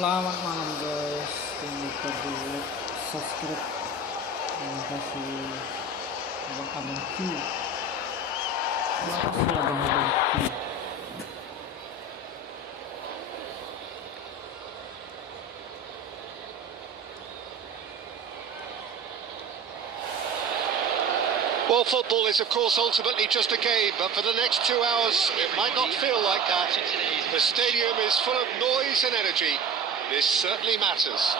Selamat malam guys, jangan lupa di subscribe. Terima kasih abang-abang Q. Terima kasih abang-abang Q. Well, football is of course ultimately just a game, but for the next 2 hours it might not feel like that. The stadium is full of noise and energy. This certainly matters.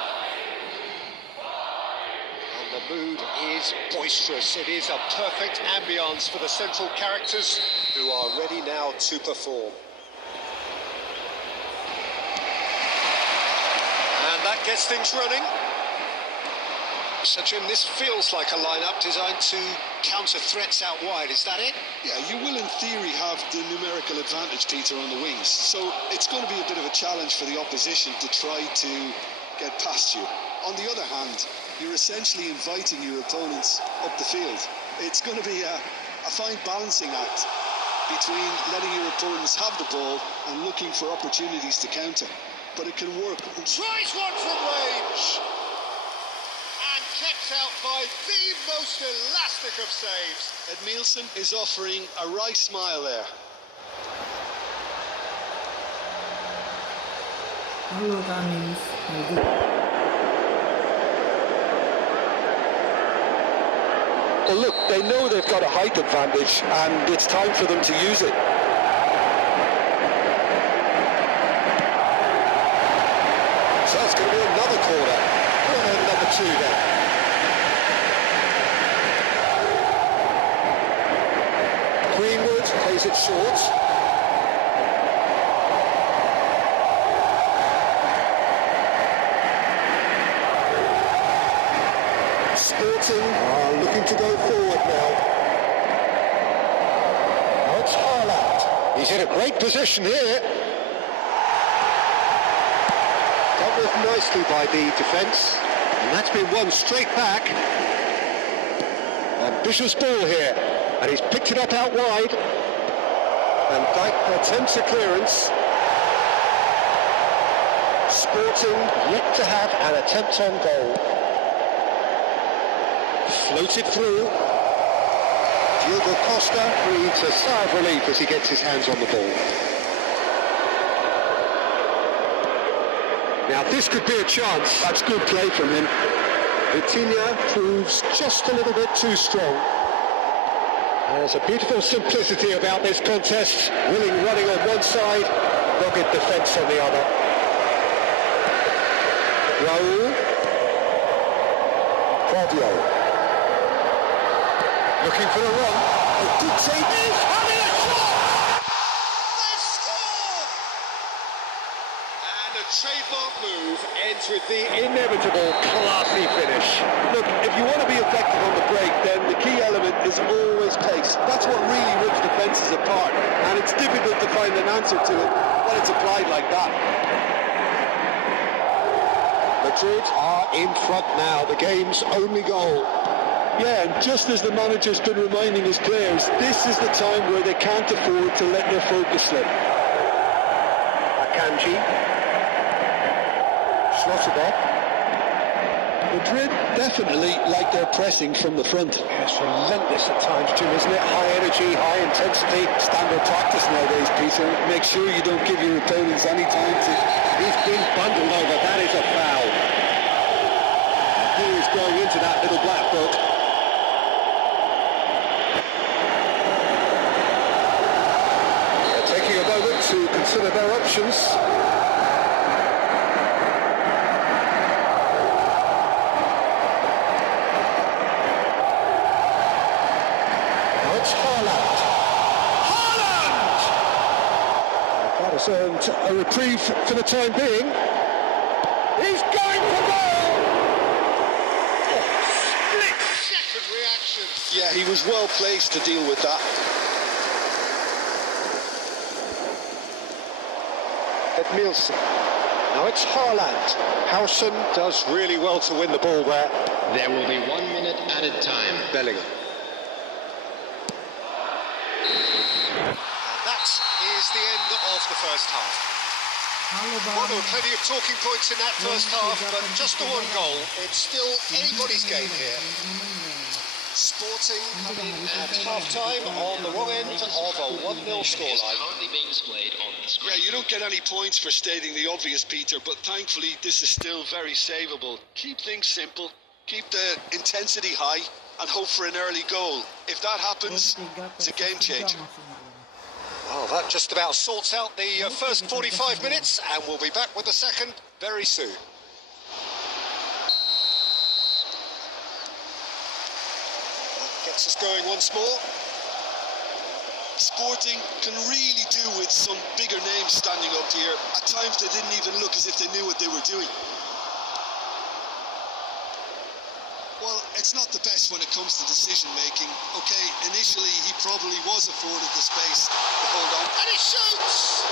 And the mood is boisterous. It is a perfect ambience for the central characters who are ready now to perform. And that gets things running. So, Jim, this feels like a lineup designed to counter threats out wide. Is that it? Yeah, you will in theory have the numerical advantage, Peter, on the wings. So it's going to be a bit of a challenge for the opposition to try to get past you. On the other hand, you're essentially inviting your opponents up the field. It's going to be a fine balancing act between letting your opponents have the ball and looking for opportunities to counter. But it can work. Tries one from range. And kept out by the most elastic of saves. Edmilson is offering a wry smile there. Halo Kamis, Well, look, they know they've got a height advantage and it's time for them to use it. So it's going to be another corner. Corner number 2 then. Greenwood plays it short. Sporting are looking to go forward now. Now it's Haaland. He's in a great position here. Dealt with nicely by the defence. And that's been won straight back. Ambitious ball here. And he's picked it up out wide. And Dijk attempts a clearance. Sporting yet to have an attempt on goal. Floated through. Diogo Costa breathes a sigh of relief as he gets his hands on the ball. Now this could be a chance. That's good play from him. Vitinha proves just a little bit too strong. There's a beautiful simplicity about this contest. Willing running on one side, dogged defence on the other. Raul. Claudio. Looking for a run. A good save. He's having a shot! They've scored! And a trademark move ends with the Inevitable classy finish. Look, if you want to be effective on the break, then the key element is always pace. That's what really rips defences apart. And it's difficult to find an answer to it when it's applied like that. Madrid are in front now. The game's only goal. Yeah, and just as the manager's been reminding his players, this is the time where they can't afford to let their focus slip. Akanji. Schlotterbeck. Madrid definitely like their pressing from the front. It's relentless at times, Jim, isn't it? High energy, high intensity. Standard practice nowadays, Peter. Make sure you don't give your opponents any time to... He's been bundled over. That is a foul. He is going into that little black book. They're taking a moment to consider their options. Now it's Haaland. That has earned a reprieve for the time being. He's going for goal! split-second reaction. Yeah, he was well placed to deal with that. Edmilson. Now it's Haaland. Howson does really well to win the ball there. There will be 1 minute added time. Bellingham. That is the end of the first half. halo Well, there Bang. were plenty of talking points in that first half, but just the one goal. It's still anybody's game here. Sporting coming at half-time on the wrong end of a 1-0 scoreline. Currently being displayed on the screen. Yeah, you don't get any points for stating the obvious, Peter, but thankfully this is still very savable. Keep things simple, keep the intensity high, and hope for an early goal. If that happens, it's a game changer. Well, that just about sorts out the first 45 minutes, and we'll be back with the second very soon. That gets us going once more. Sporting can really do with some bigger names standing up here. At times they didn't even look as if they knew what they were doing. Well, it's not the best when it comes to decision making. Okay, initially he probably was afforded the space to hold on. And he shoots!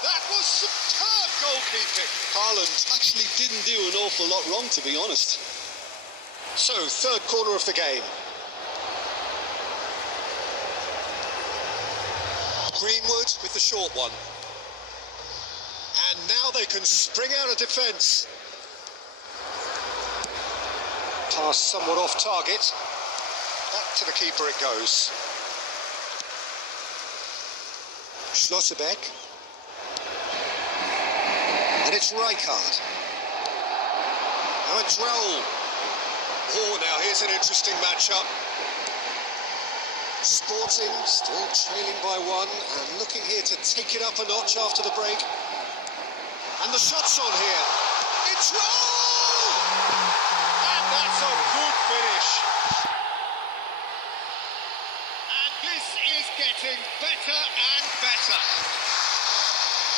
That was superb goalkeeping. Haaland actually didn't do an awful lot wrong, to be honest. So, third quarter of the game. Greenwood with the short one. And now they can spring out of defence. Pass somewhat off target. Back to the keeper it goes. Schlotterbeck. And it's Rijkaard. Now it's Raul. Oh, now here's an interesting matchup. Sporting still trailing by one and looking here to take it up a notch after the break. And the shot's on here. It's Raul! And that's a good finish. And this is getting better and better.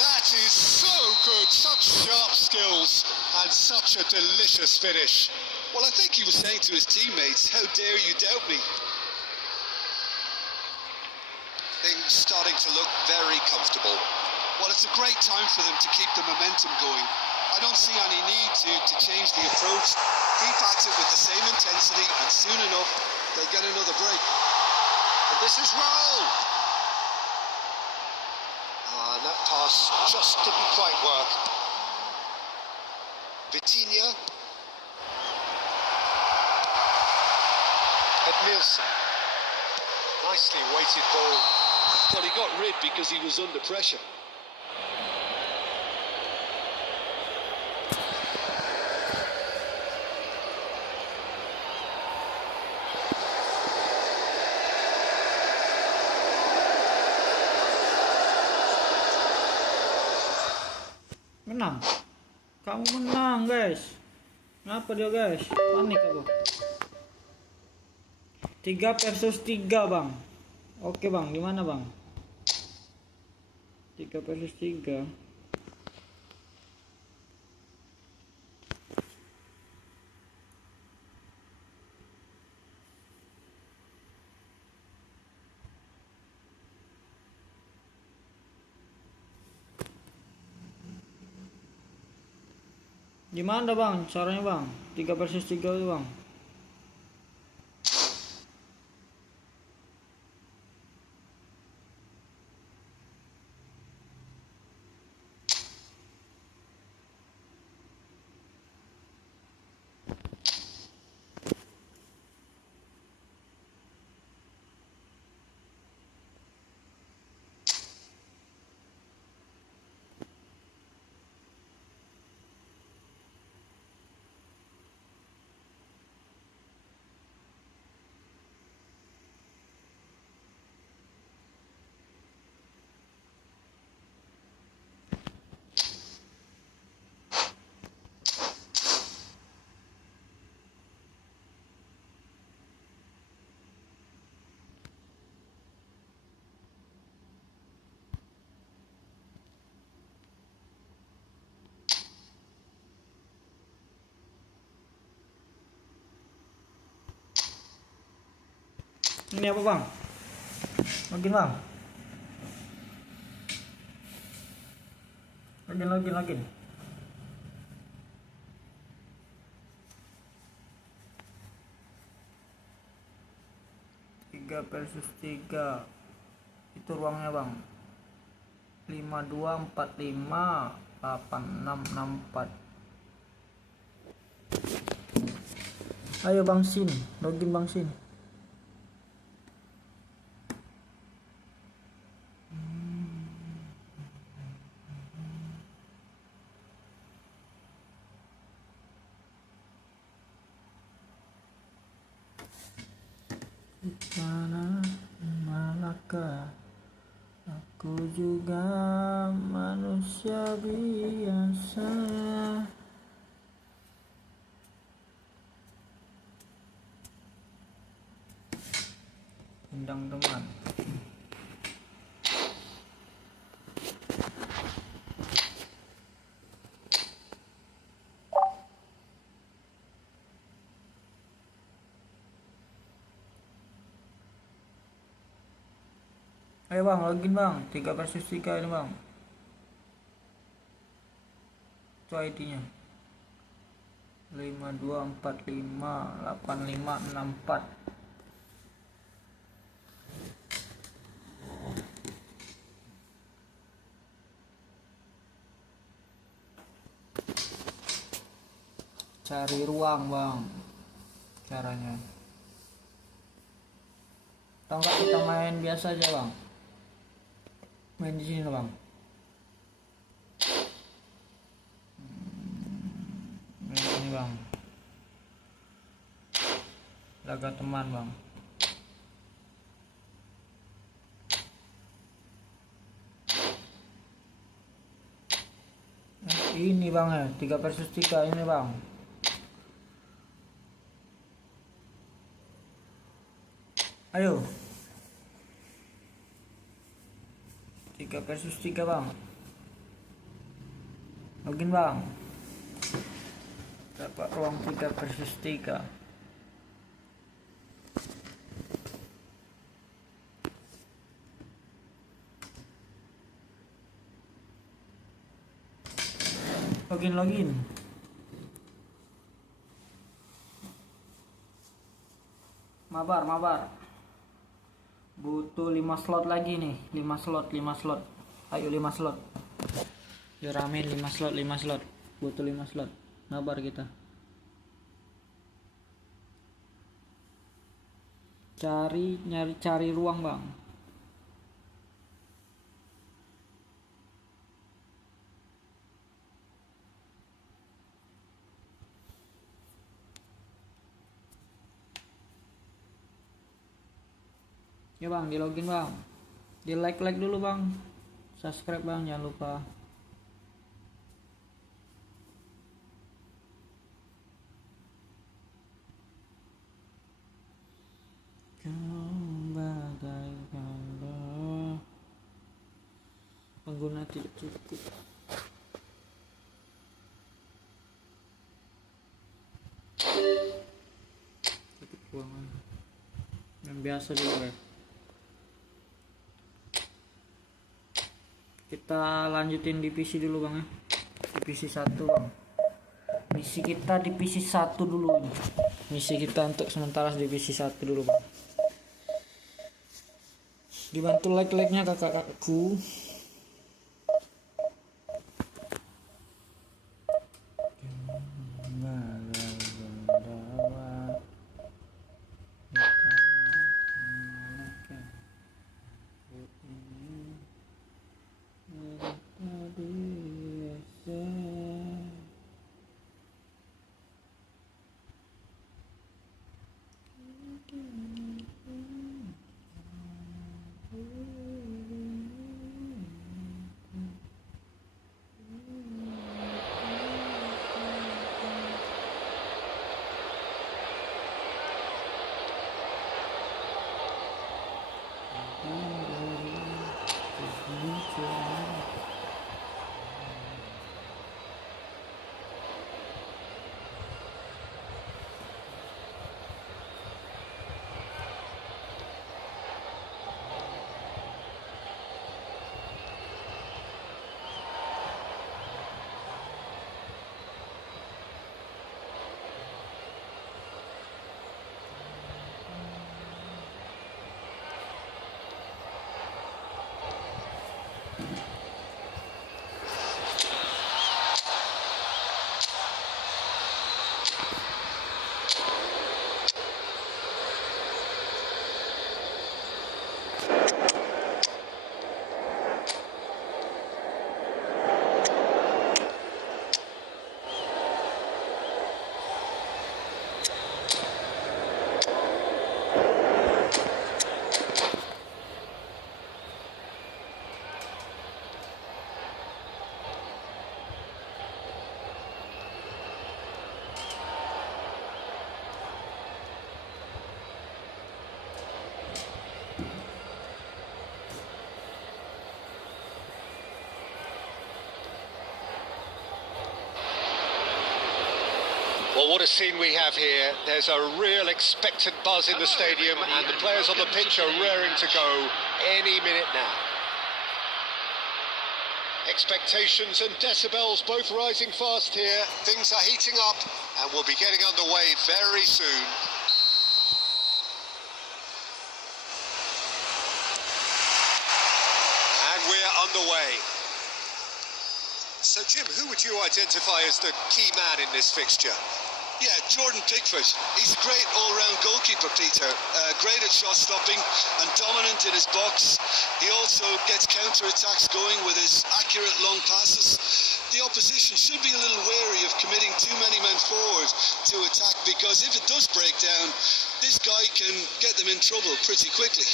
That is so good. Such sharp skills and such a delicious finish. Well, I think he was saying to his teammates, how dare you doubt me? Things starting to look very comfortable. Well, it's a great time for them to keep the momentum going. I don't see any need to change the approach. Keep at it with the same intensity, and soon enough, they'll get another break. And this is Raul. And that pass just didn't quite work. Vitinha. Edmilson. Nicely weighted ball. But he got rid because he was under pressure. Menang. Kamu menang, guys. Kenapa dia, guys? Panik apa? 3 versus 3, Bang. Oke, Bang. Gimana, Bang? 3 versus 3. Gimana, Bang? Caranya, Bang? 3 versus 3 itu, Bang. Ini apa, Bang? Login, Bang. Login. 3 versus 3. Itu ruangnya, Bang. 5245 8664. Ayo, Bang Sin, login, Bang Sin. Tanah Malaka, aku juga manusia biasa. Undang teman. Ayo bang, login bang, 3 versus 3 ini bang. Itu ID-nya 52458564. Cari ruang bang, caranya. Atau enggak kita main biasa aja bang, main di sini bang. Main di sini bang, laga teman bang. Ini bang ya, 3 versus 3 ini bang. Ayo, 3 versus 3 bang. Login bang. Dapat ruang 3 versus 3. Login. Mabar. Butuh 5 slot lagi nih, 5 slot. Ayo 5 slot. Ya ramen 5 slot. Butuh 5 slot. Mabar kita. Cari ruang, Bang. Ya bang, di login bang, di like dulu bang, subscribe bang, jangan lupa. Pengguna tidak cukup. Ruangan yang biasa dulu ya. Kita lanjutin divisi dulu bang ya, divisi 1 bang. Misi kita divisi 1 dulu. Misi kita untuk sementara divisi 1 dulu bang. Dibantu like-nya kakakku. Well, what a scene we have here. There's a real expectant buzz in the stadium, and the players on the pitch are raring to go any minute now. Expectations and decibels both rising fast here. Things are heating up, and we'll be getting underway very soon. And we're underway. So, Jim, who would you identify as the key man in this fixture? Yeah, Jordan Pickford. He's a great all-round goalkeeper, Peter. Great at shot stopping and dominant in his box. He also gets counter-attacks going with his accurate long passes. The opposition should be a little wary of committing too many men forward to attack, because if it does break down, this guy can get them in trouble pretty quickly.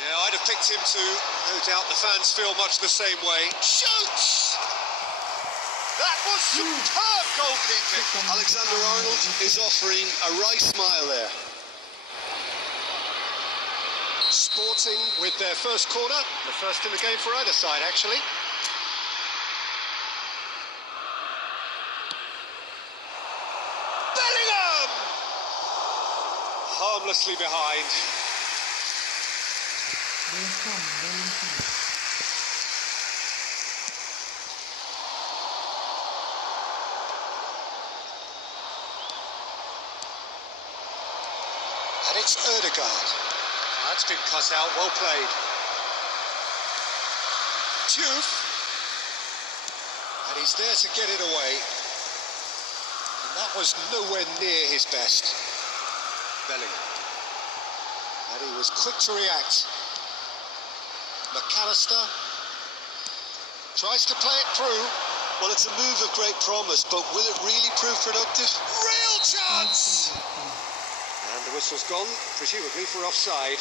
Yeah, I'd have picked him too. No doubt the fans feel much the same way. Shoots! That was superb goalkeeping. Alexander-Arnold is offering a wry smile there. Sporting with their first corner, the first in the game for either side, actually. Bellingham! Harmlessly behind. And it's Ødegaard. That's been cut out, well played. Diouf. And he's there to get it away. And that was nowhere near his best. Bellingham. And he was quick to react. McAllister tries to play it through. Well, it's a move of great promise, but will it really prove productive? Real chance! And the whistle's gone, presumably for offside.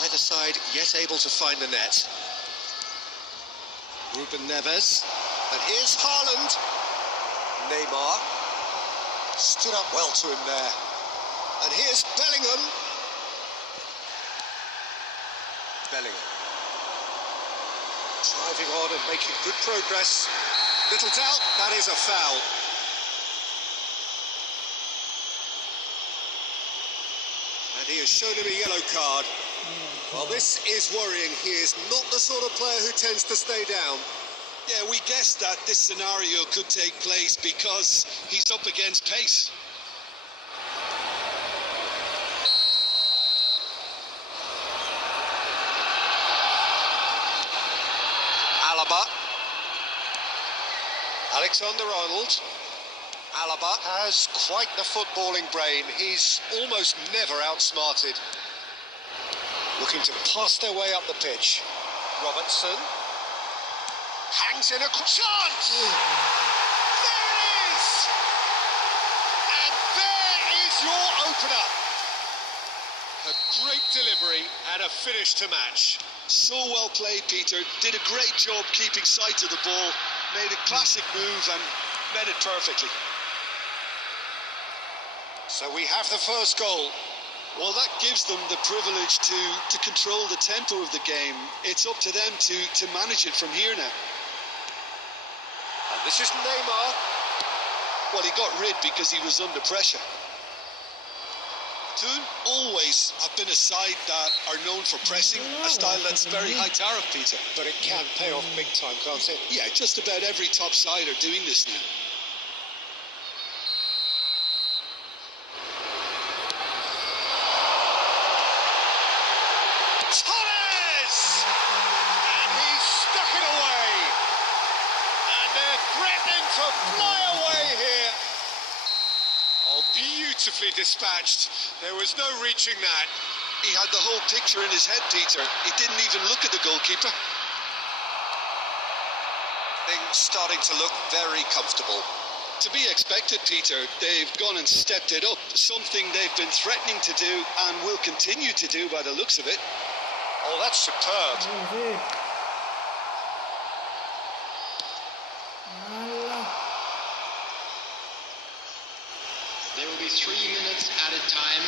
Neither side yet able to find the net. Ruben Neves. And here's Haaland. Neymar. Stood up well to him there. And here's Bellingham. Bellingham. Driving on and making good progress. Little doubt, that is a foul. And he has shown him a yellow card. Well, this is worrying. He is not the sort of player who tends to stay down. Yeah, we guessed that this scenario could take place because he's up against pace. Alaba. Alexander-Arnold. Alaba has quite the footballing brain. He's almost never outsmarted. Looking to pass their way up the pitch. Robertson. Hangs in a chance! There it is! And there is your opener. A great delivery and a finish to match. So well played, Peter. Did a great job keeping sight of the ball. Made a classic move and met it perfectly. So we have the first goal. Well, that gives them the privilege to control the tempo of the game. It's up to them to manage it from here now. And this is Neymar. Well, he got rid because he was under pressure. Toon always have been a side that are known for pressing, a style that's very high tariff, Peter. But it can pay off big time, can't it? Yeah, just about every top side are doing this now. Torres! And he's stuck it away. And they're threatening to fly away here. Oh, beautifully dispatched. There was no reaching that. He had the whole picture in his head, Peter. He didn't even look at the goalkeeper. Things starting to look very comfortable. To be expected, Peter. They've gone and stepped it up. Something they've been threatening to do and will continue to do by the looks of it. Oh, that's superb. There will be 3 minutes added time.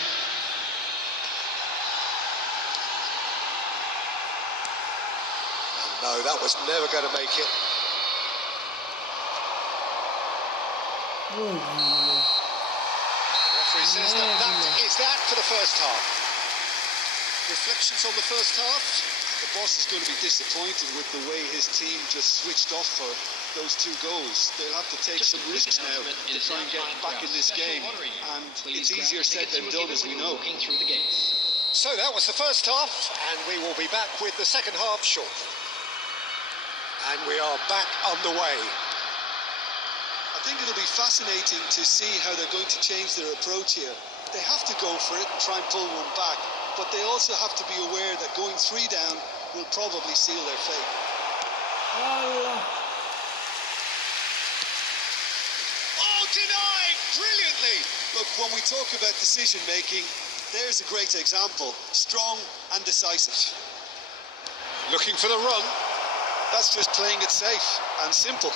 No, that was never going to make it. Oh, gila. The referee says that is that for the first half. Reflections on the first half? The boss is going to be disappointed with the way his team just switched off for those 2 goals. They'll have to take some risks now to try and get back in this game, and it's easier said than done, as we know. So that was the first half, and we will be back with the second half shortly. And we are back underway. I think it'll be fascinating to see how they're going to change their approach here. They have to go for it and try and pull one back, but they also have to be aware that going 3 down will probably seal their fate. Allah. Oh, denied brilliantly! Look, when we talk about decision making, there's a great example. Strong and decisive. Looking for the run. That's just playing it safe and simple.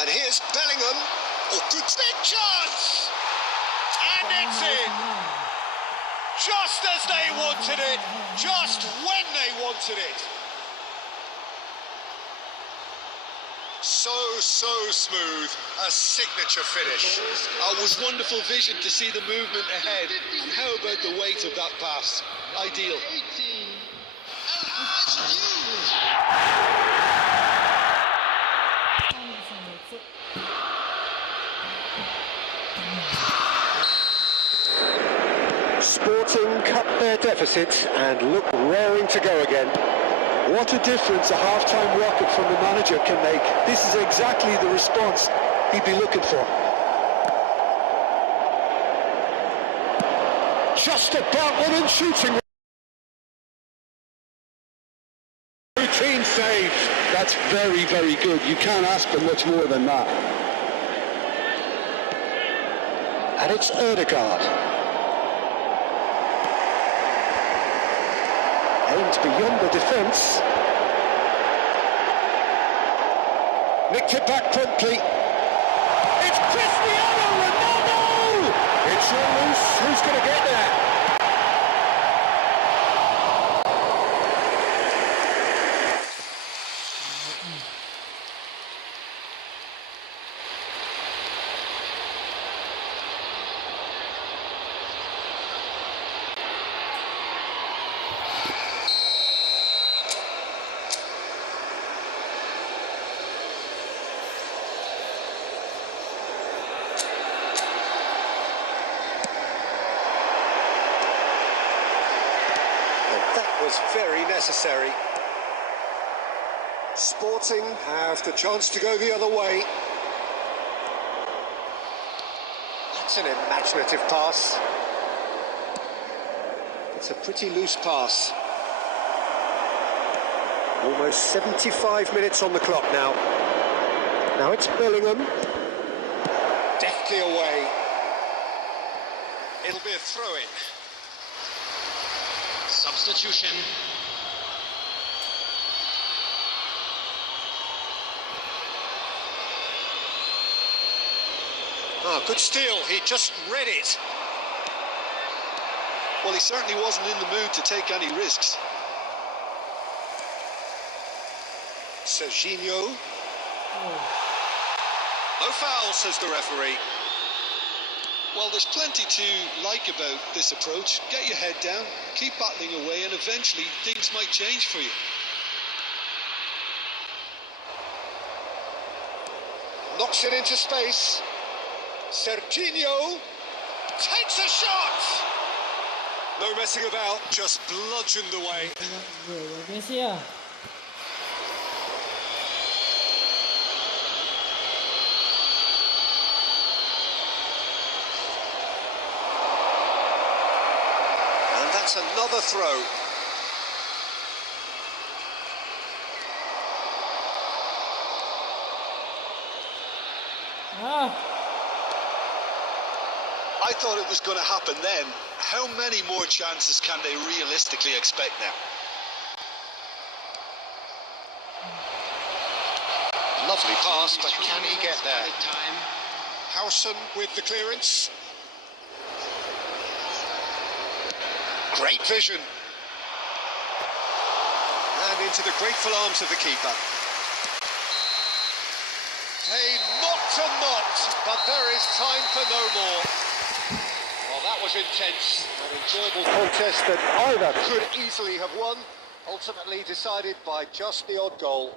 And here's Bellingham. Oh, good big chance! And it's in! Just as they wanted it, just when they wanted it. So smooth, a signature finish. It was wonderful vision to see the movement ahead, and how about the weight of that pass? Ideal. Sporting cut their deficits and look raring to go again. What a difference a half-time rocket from the manager can make. This is exactly the response he'd be looking for. Just about within shooting. Routine save. That's very, very good. You can't ask for much more than that. And it's Erdegaard. Aimed beyond the defence. Nicked it back promptly. It's Cristiano Ronaldo! It's loose. Who's going to get there? Was very necessary. Sporting have the chance to go the other way. That's an imaginative pass. It's a pretty loose pass. Almost 75 minutes on the clock now. Now it's Bellingham. Deftly away. It'll be a throw-in. Substitution. Good steal, he just read it. Well, he certainly wasn't in the mood to take any risks. Serginho. No foul, says the referee. Well, there's plenty to like about this approach. Get your head down, keep battling away, and eventually things might change for you. Knocks it into space. Serginho takes a shot. No messing about, just bludgeoned away. Divisi ya. And that's another throw. I thought it was going to happen then. How many more chances can they realistically expect now? Lovely pass, but can he get there? Added time. Howson with the clearance. Great vision. And into the grateful arms of the keeper. Played not to not, but there is time for no more. Well, that was intense. An enjoyable contest that either could easily have won, ultimately decided by just the odd goal.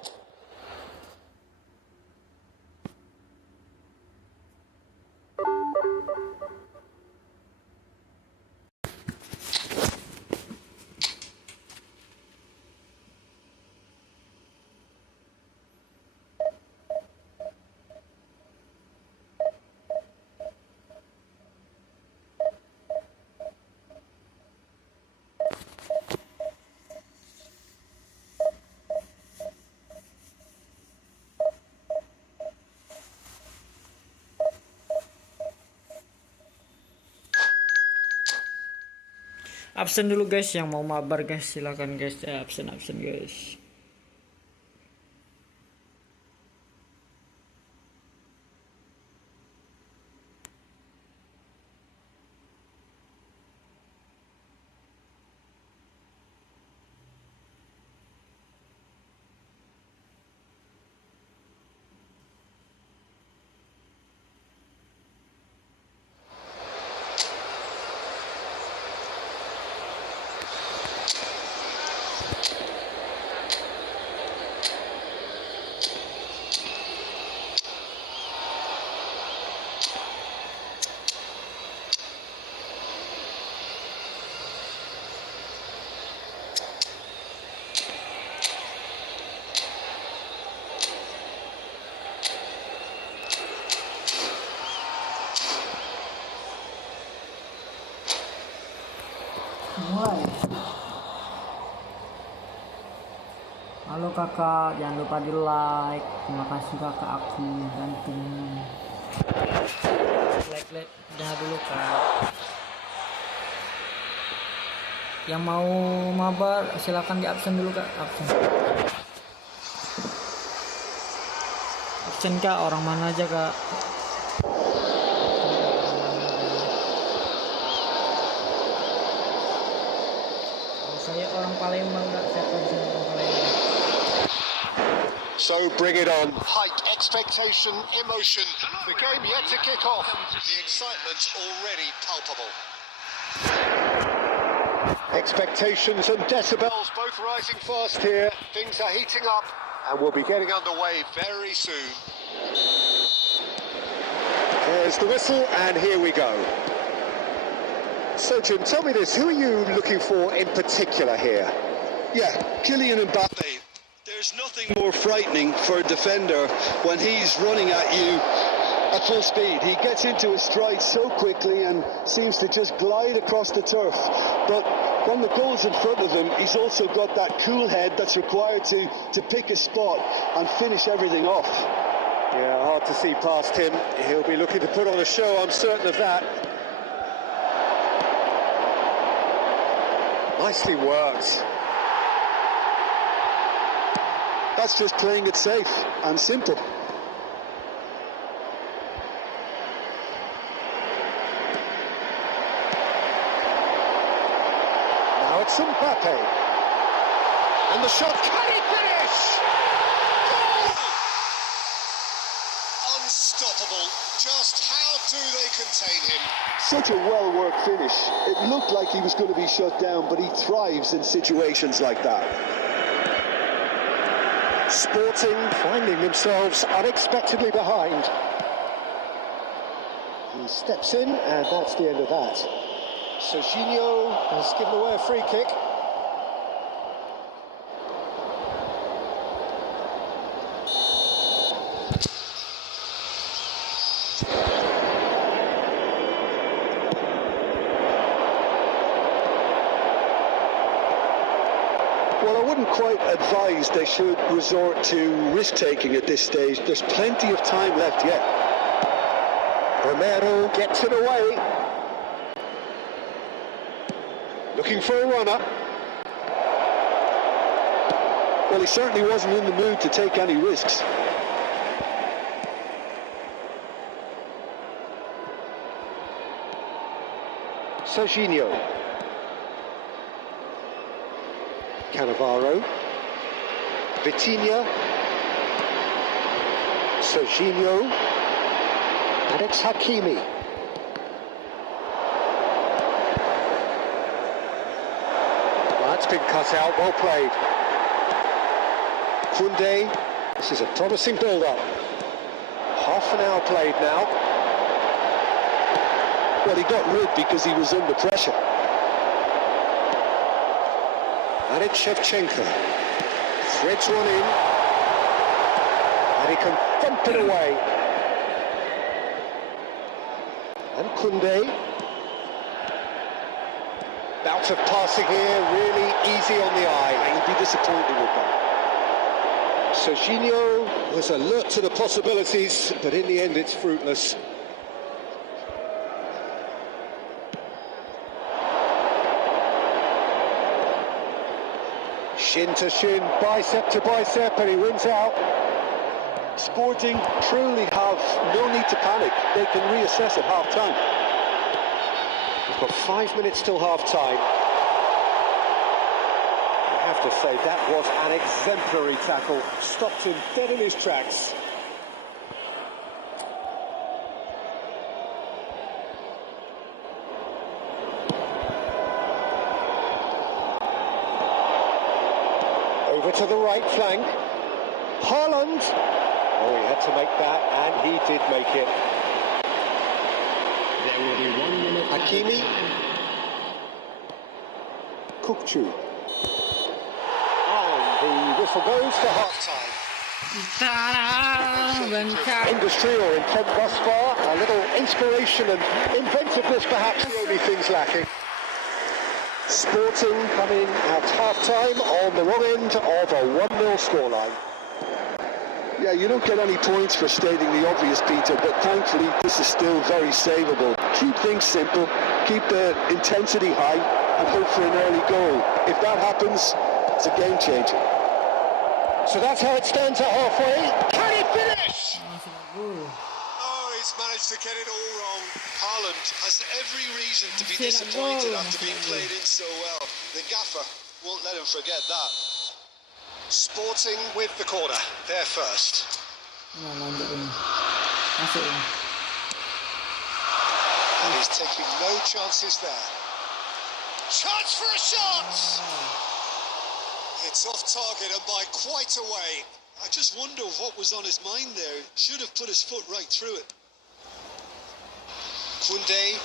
Absen dulu guys, yang mau mabar guys silakan guys, absen guys. Mulai. Halo kakak, jangan lupa di like. Terima kasih kakak aku ganteng. Like dah dulu kak. Yang mau mabar silakan di absen dulu kak, absen kak, orang mana aja kak. Saya orang Palembang kak, saya orang Palembang. So bring it on. Height, expectation, emotion. The game yet to kick off. The excitement already palpable. Expectations and decibels both rising fast here. Things are heating up and we'll be getting underway very soon. There's the whistle and here we go. So Jim, tell me this, who are you looking for in particular here? Yeah, Kylian Mbappe. There's nothing more frightening for a defender when he's running at you at full speed. He gets into his stride so quickly and seems to just glide across the turf. But when the goal's in front of him, he's also got that cool head that's required to pick a spot and finish everything off. Yeah, hard to see past him. He'll be looking to put on a show, I'm certain of that. Nicely worked. That's just playing it safe and simple. Now it's Mbappe. And the shot, can he finish? Goal! Unstoppable. Just how do they contain him? Such a well-worked finish. It looked like he was going to be shut down, but he thrives in situations like that. Sporting finding themselves unexpectedly behind. He steps in, and that's the end of that. Serginho has given away a free kick. Well, I wouldn't quite advise they should resort to risk-taking at this stage. There's plenty of time left yet. Romero gets it away. Looking for a runner. Well, he certainly wasn't in the mood to take any risks. Serginho. Cannavaro. Vitinha. Serginho. And it's Hakimi. That's been cut out, well played. Kunde, this is a promising build-up. Half an hour played now. Well, he got rid because he was under pressure. And it's Shevchenko. Threads one in. And he can thump it away. And Kunde. Bout of passing here, really easy on the eye. He'd be disappointed with that. Serginho was alert to the possibilities, but in the end it's fruitless. Shin to shin, bicep to bicep, and he wins out. Sporting truly have no need to panic. They can reassess at half-time. We've got 5 minutes till half-time. I have to say, that was an exemplary tackle. Stopped him dead in his tracks. Over to the right flank. Haaland. Oh, he had to make that, and he did make it. There will be 1 minute. Hakimi. Kukcu. And the whistle goes for half-time. Industry or intent thus far. A little inspiration and inventiveness, perhaps the only things lacking. Sporting coming at half-time on the wrong end of a 1-0 scoreline. Yeah, you don't get any points for stating the obvious, Peter, but thankfully this is still very savable. Keep things simple, keep the intensity high, and hope for an early goal. If that happens, it's a game changer. So that's how it stands at halfway. Can he finish? Oh, he's managed to get it all wrong. Haaland has every reason to be disappointed after being played in so well. The gaffer won't let him forget that. Sporting with the corner, they're first. And he's taking no chances there. Chance for a shot! It's off target and by quite a way. I just wonder what was on his mind there. Should have put his foot right through it. Kunde.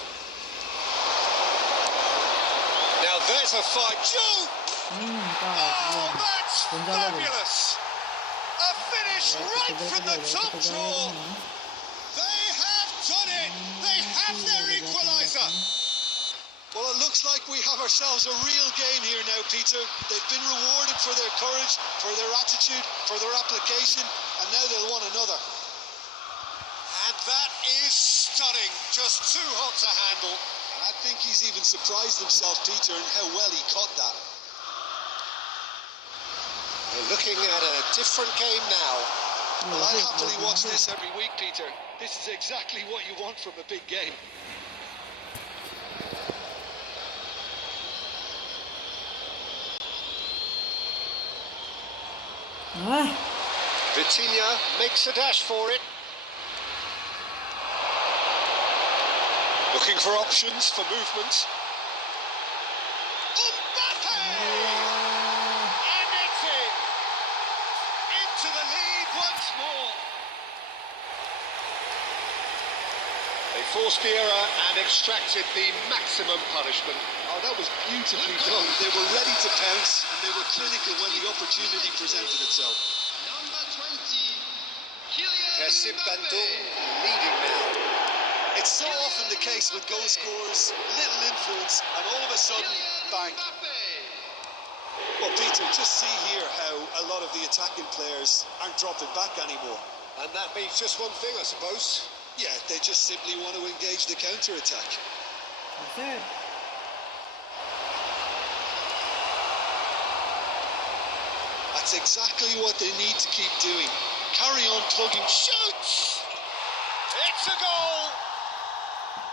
Now there's a fight. Joe! Oh, that's fabulous! A finish right from the top draw. They have done it. They have their equaliser. Well, it looks like we have ourselves a real game here now, Peter. They've been rewarded for their courage, for their attitude, for their application, and now they'll want another. And that is stunning. Just too hot to handle. And I think he's even surprised himself, Peter, in how well he caught that. We're looking at a different game now. Well, I happily watch this every week, Peter. This is exactly what you want from a big game. Vitinha makes a dash for it. Looking for options for movement. Mbappe! And it's in. Into the lead once more. They forced the error and extracted the maximum punishment. Oh, that was beautifully done. They were ready to pounce, and they were clinical when the opportunity presented itself. Number 20, Kylian Kasih Mbappe. leading now. It's so often the case with goal scorers, little influence, and all of a sudden, bang. Well, Peter, just see here how a lot of the attacking players aren't dropping back anymore. And that means just one thing, I suppose. Yeah, they just simply want to engage the counter-attack. That's exactly what they need to keep doing. Carry on plugging. Shoots! It's a goal!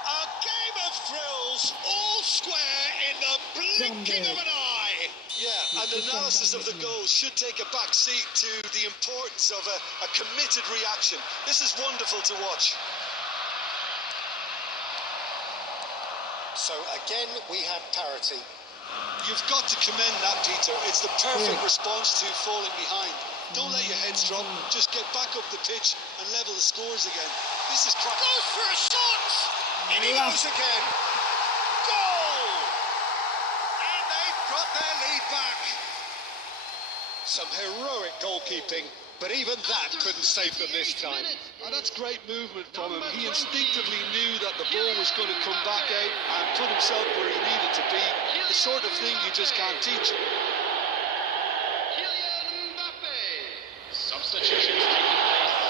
A game of thrills, all square in the blinking of an eye. Yeah, and analysis of the goal should take a back seat to the importance of a committed reaction. This is wonderful to watch. So again, we have parity. You've got to commend that, Peter. It's the perfect response to falling behind. Don't let your heads drop. Just get back up the pitch and level the scores again. This is crap. Goes for a shot! In he goes again. Goal! And they've got their lead back. Some heroic goalkeeping, but even that couldn't save them this time. And that's great movement from him. He instinctively knew that the ball was going to come back out and put himself where he needed to be. The sort of thing you just can't teach. Substitutions taking place.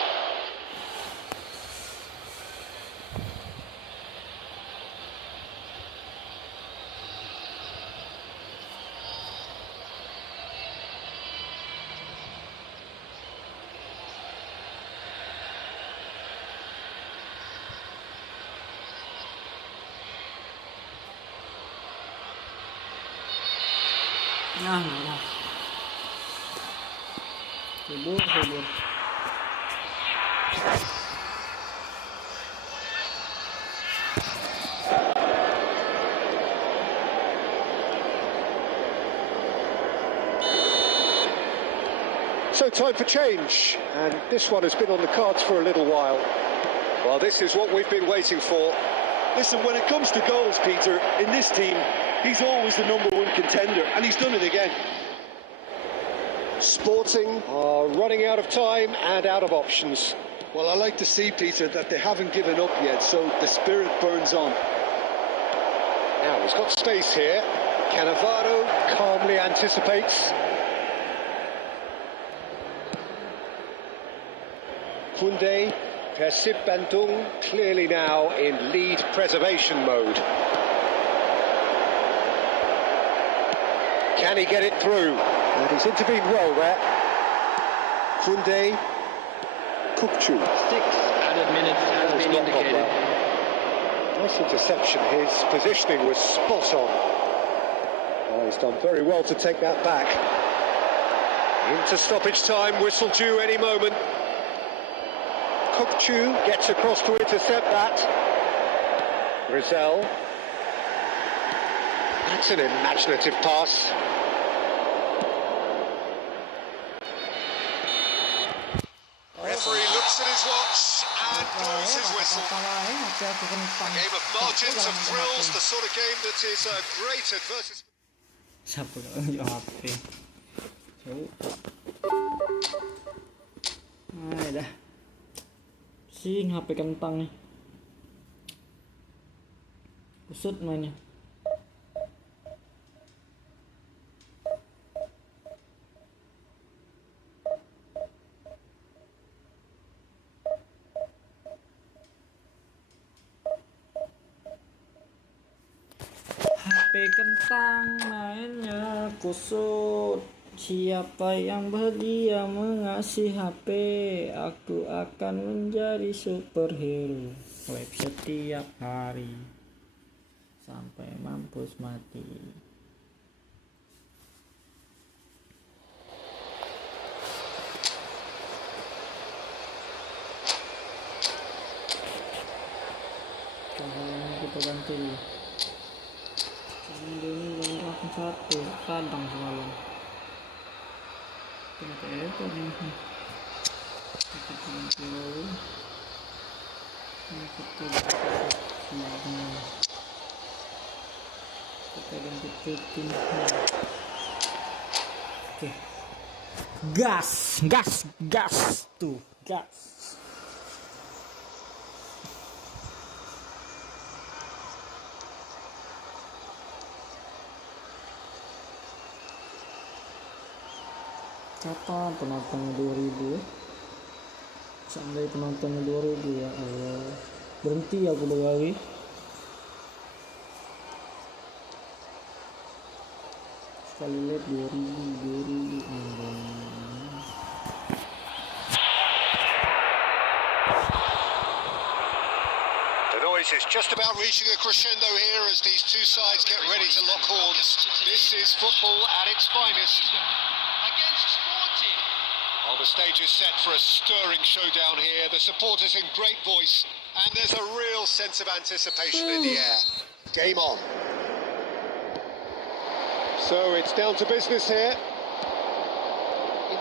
Nah, nah. Hibur. So time for change, and this one has been on the cards for a little while. Well, this is what we've been waiting for. Listen, when it comes to goals, Peter, in this team, he's always the number one contender, and he's done it again. Sporting are running out of time and out of options. Well, I like to see, Peter, that they haven't given up yet, so the spirit burns on. Now he's got space here. Cannavaro calmly anticipates. Kunde, Persib Bandung clearly now in lead preservation mode. Can he get it through? And he's intervened well there. Kunde, Kukcu. 6 added minutes have been Not gone indicated. well. Nice interception. His positioning was spot on. Oh, he's done very well to take that back. Into stoppage time, whistle due any moment. Kukcu gets across to intercept that. Rizal. That's an imaginative pass. Referee looks at his watch and blows his whistle. A game of margins, of thrills, the sort of game that is a great advertisement. Siapa yang HP? Nah, dah. Sing HP kentang nih. Usut mainnya. HP kentang mainnya kusut. Siapa yang berdia mengasih HP, aku akan menjadi superhero. Web setiap hari sampai mampus mati. Kalau kita ganti dulu. Ini langsung satu kadang semalam. Kita itu nih. Kita ganti dulu. Ini kita ganti titin. Oke. Gas tuh, gas. Kapan penontonnya 2000 ya? Sampai penontonnya 2000 ya Allah. Berhenti aku berlari. Sekali lihat 2000 ampun. This is just about reaching a crescendo here as these two sides get ready to lock horns. This is football at its finest. Against Sporting. Well, the stage is set for a stirring showdown here. The supporters in great voice, and there's a real sense of anticipation in the air. Game on. So it's down to business here.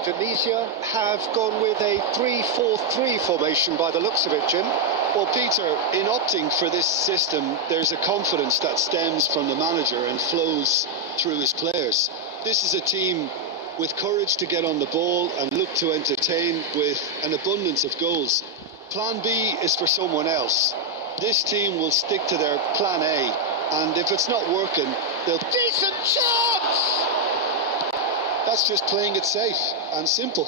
Indonesia have gone with a 3-4-3 formation by the looks of it, Jim. Well, Peter, in opting for this system, there's a confidence that stems from the manager and flows through his players. This is a team with courage to get on the ball and look to entertain with an abundance of goals. Plan B is for someone else. This team will stick to their plan A, and if it's not working, they'll... Decent chance! That's just playing it safe and simple.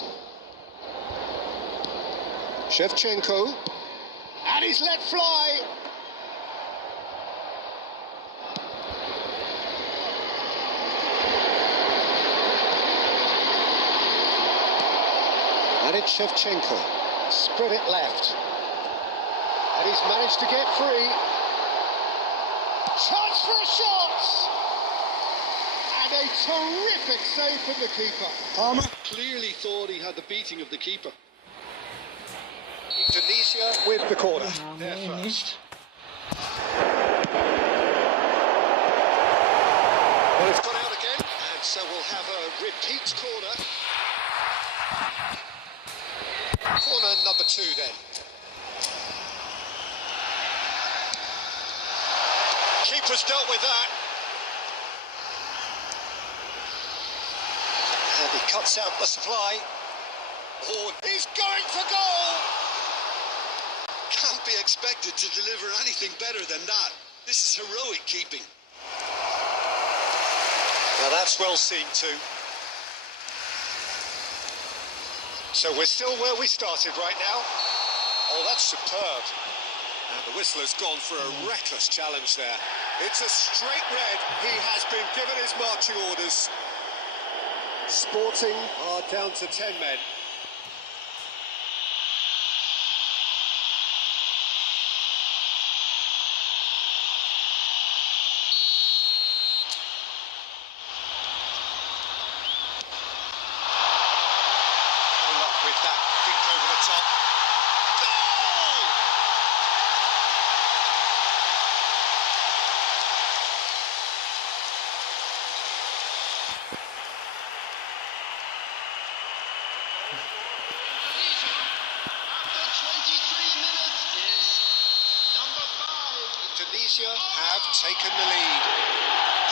Shevchenko. And he's let fly. And it's Shevchenko. Spread it left. And he's managed to get free. Chance for a shot! And a terrific save from the keeper. Palmer clearly thought he had the beating of the keeper. Indonesia with the corner. They're Ini. first. Well, it's gone out again, and so we'll have a repeat corner. Corner number 2 then. Keeper's dealt with that. And he cuts out the supply. Oh, he's going for goal! Can't be expected to deliver anything better than that. This is heroic keeping. Now that's well seen too. So we're still where we started right now. Oh, that's superb. And the whistler's gone for a reckless challenge there. It's a straight red. He has been given his marching orders. Sporting are down to 10 men. With that dink over the top. Goal! After 23 minutes is number 5. Indonesia have taken the lead.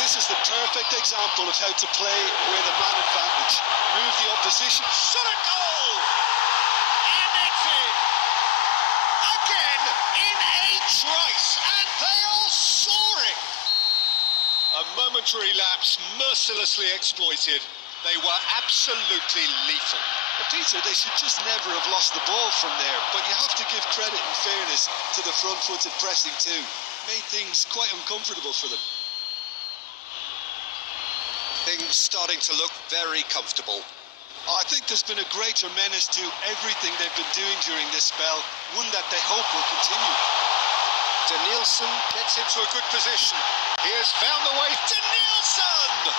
This is the perfect example of how to play with a man advantage. Move the opposition. Shot a goal! And it's in! Again in a trice, and they are soaring! A momentary lapse mercilessly exploited. They were absolutely lethal. Well, Peter, they should just never have lost the ball from there, but you have to give credit and fairness to the front-footed pressing too. Made things quite uncomfortable for them. Things starting to look very comfortable. I think there's been a greater menace to everything they've been doing during this spell, one that they hope will continue. Danielson gets into a good position. He has found the way. Danielson!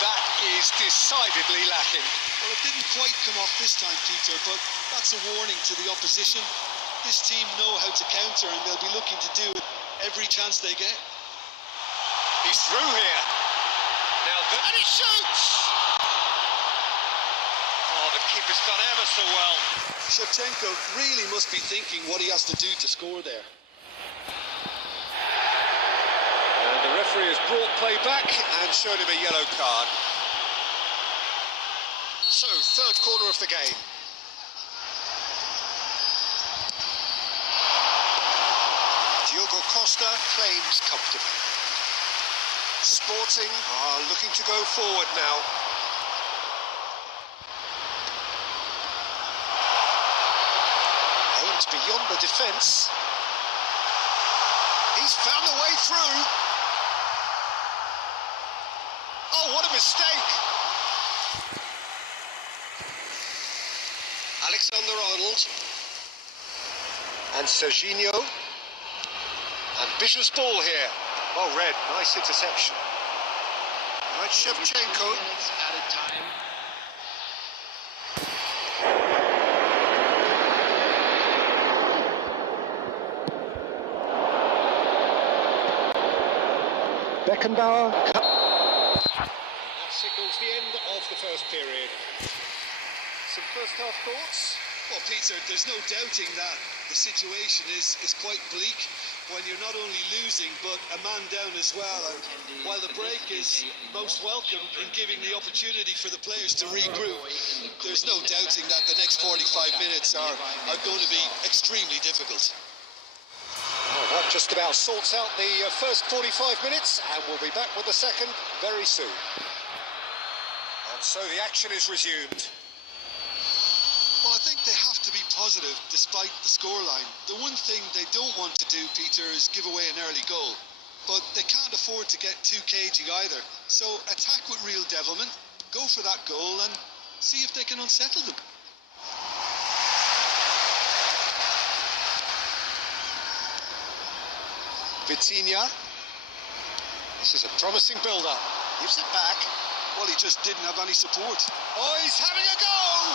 That is decidedly lacking. Well, it didn't quite come off this time, Peter, but that's a warning to the opposition. This team know how to counter, and they'll be looking to do it every chance they get. He's through here. And he shoots! Oh, the keeper's done ever so well. Shevchenko really must be thinking what he has to do to score there. And the referee has brought play back and shown him a yellow card. So, third corner of the game. Diogo Costa claims comfortably. Sporting are looking to go forward now. Aims beyond the defence. He's found the way through. Oh, what a mistake! Alexander-Arnold and Serginho. Ambitious ball here. Well read, nice interception. Right, Shevchenko. Minutes added time. Beckenbauer. That signals the end of the first period. Some first half thoughts? Well, Peter, there's no doubting that the situation is quite bleak when you're not only losing but a man down as well. And while the break is most welcome in giving the opportunity for the players to regroup, there's no doubting that the next 45 minutes are going to be extremely difficult. Well, that just about sorts out the first 45 minutes, and we'll be back with the second very soon. And so the action is resumed. Well, I think they have to be positive despite the scoreline. The one thing they don't want to do, Peter, is give away an early goal. But they can't afford to get too cagey either. So attack with real devilment, go for that goal and see if they can unsettle them. Vitinha. This is a promising build-up. Gives it back. Well, he just didn't have any support. Oh, he's having a go!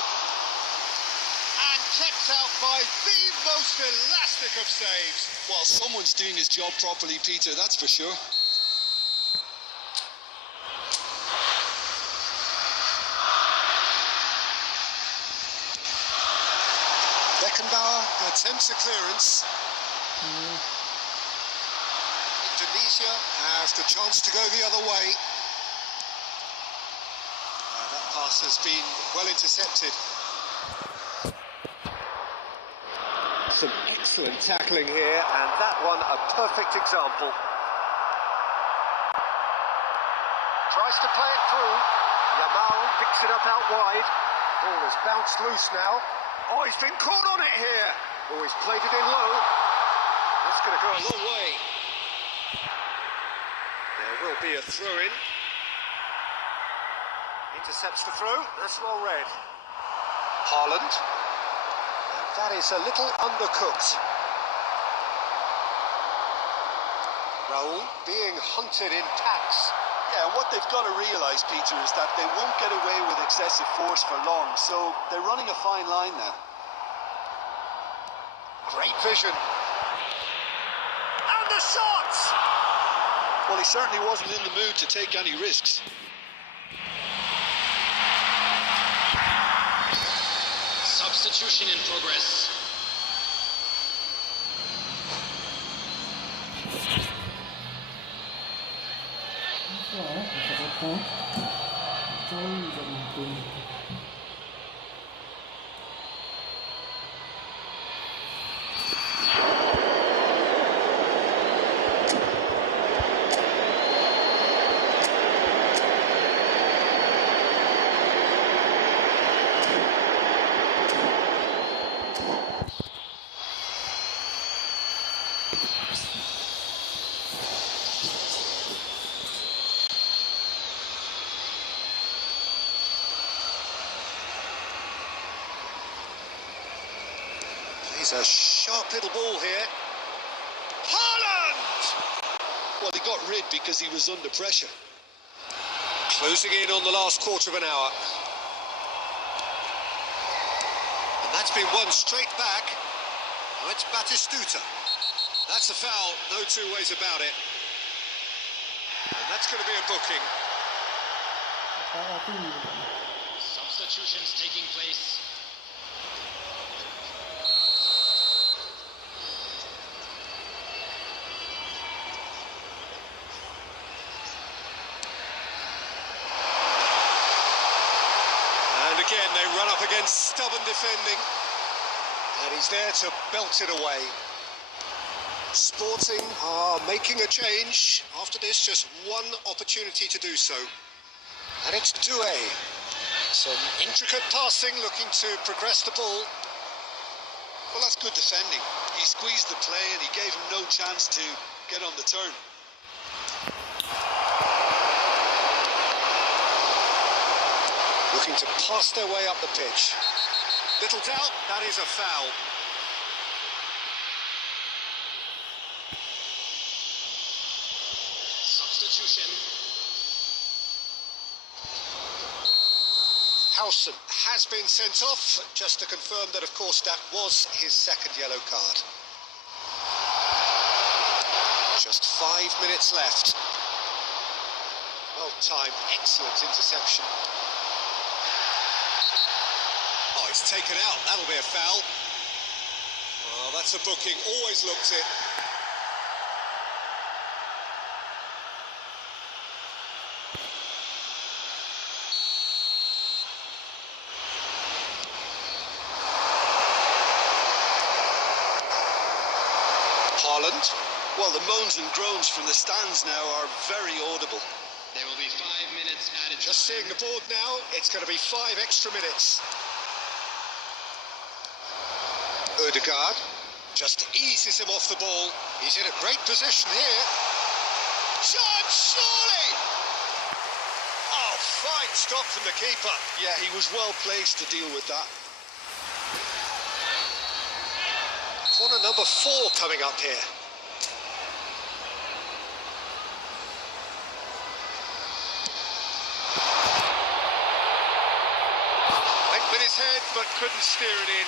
And kept out by the most elastic of saves. Well, someone's doing his job properly, Peter, that's for sure. Beckenbauer attempts a clearance. Divisi has the chance to go the other way. That pass has been well intercepted. Some excellent tackling here, and that one a perfect example. Tries to play it through. Yamal picks it up out wide. Ball has bounced loose now. Oh, he's been caught on it here. Oh, he's played it in low. That's going to go a long way. There will be a throw-in. Intercepts the throw. That's well read. Haaland. And that is a little undercooked. Raul being hunted in packs. Yeah, and what they've got to realise, Peter, is that they won't get away with excessive force for long, so they're running a fine line now. Great vision. And the shot! Well, he certainly wasn't in the mood to take any risks. Substitution in progress. He's a sharp little ball here. Haaland! Well, he got rid because he was under pressure. Closing in on the last quarter of an hour. And that's been won straight back. Now it's Batistuta. That's a foul, no two ways about it. And that's going to be a booking. Substitutions taking place. And again, they run up against stubborn defending. And he's there to belt it away. Sporting are making a change. After this, just one opportunity to do so. And it's Doué. Some intricate passing, looking to progress the ball. Well, that's good defending. He squeezed the play and he gave him no chance to get on the turn. Looking to pass their way up the pitch. Little doubt, that is a foul. Howson has been sent off, just to confirm that, of course, that was his second yellow card. Just 5 minutes left. Well timed, excellent interception. Oh, he's taken out, that'll be a foul. Oh, that's a booking, always looked it. Holland. Well, the moans and groans from the stands now are very audible. There will be 5 minutes added. Just seeing the board now, it's going to be 5 extra minutes. Odegaard just eases him off the ball. He's in a great position here. Chance, surely! Oh, fine stop from the keeper. Yeah, he was well placed to deal with that. Corner number 4 coming up here. Went with his head, but couldn't steer it in.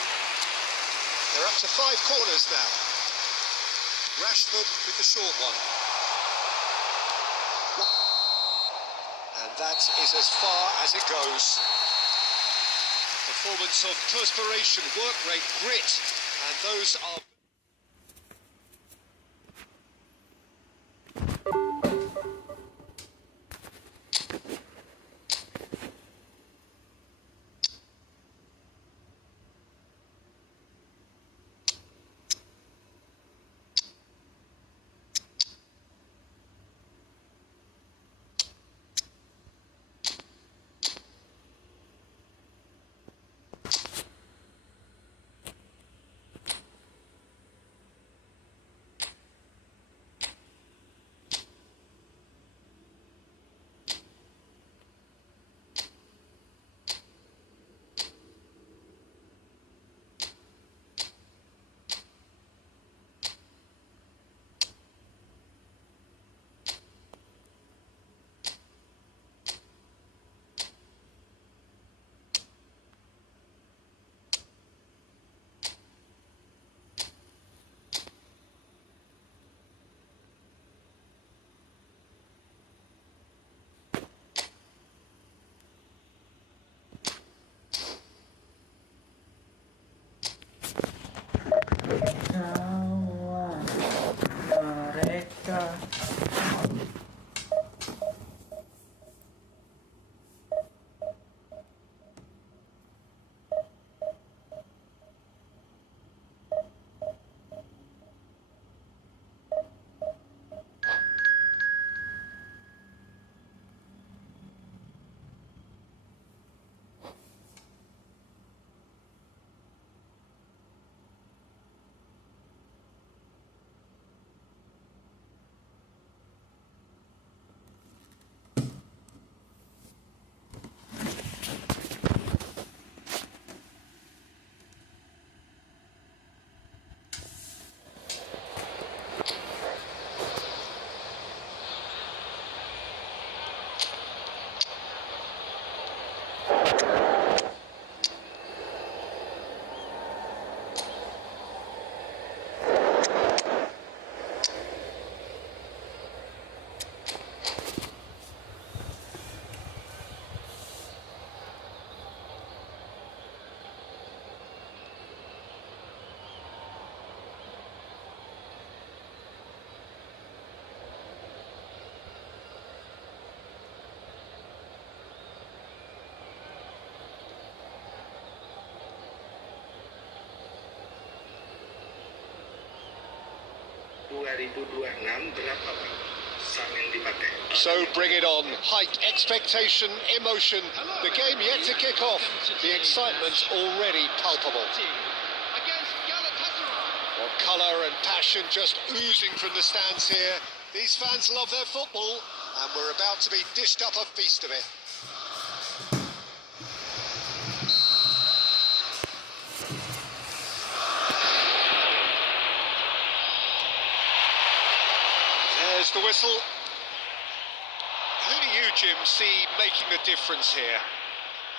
They're up to 5 corners now. Rashford with the short one. And that is as far as it goes. A performance of perspiration, work rate, grit, and those are... Mereka berapa Pak sang yang dipakai? So bring it on. Height, expectation, emotion. The game yet to kick off. The excitement already palpable. Well, colour and passion just oozing from the stands here. These fans love their football, and we're about to be dished up a feast of it. There's the whistle. Who do you, Jim, see making the difference here?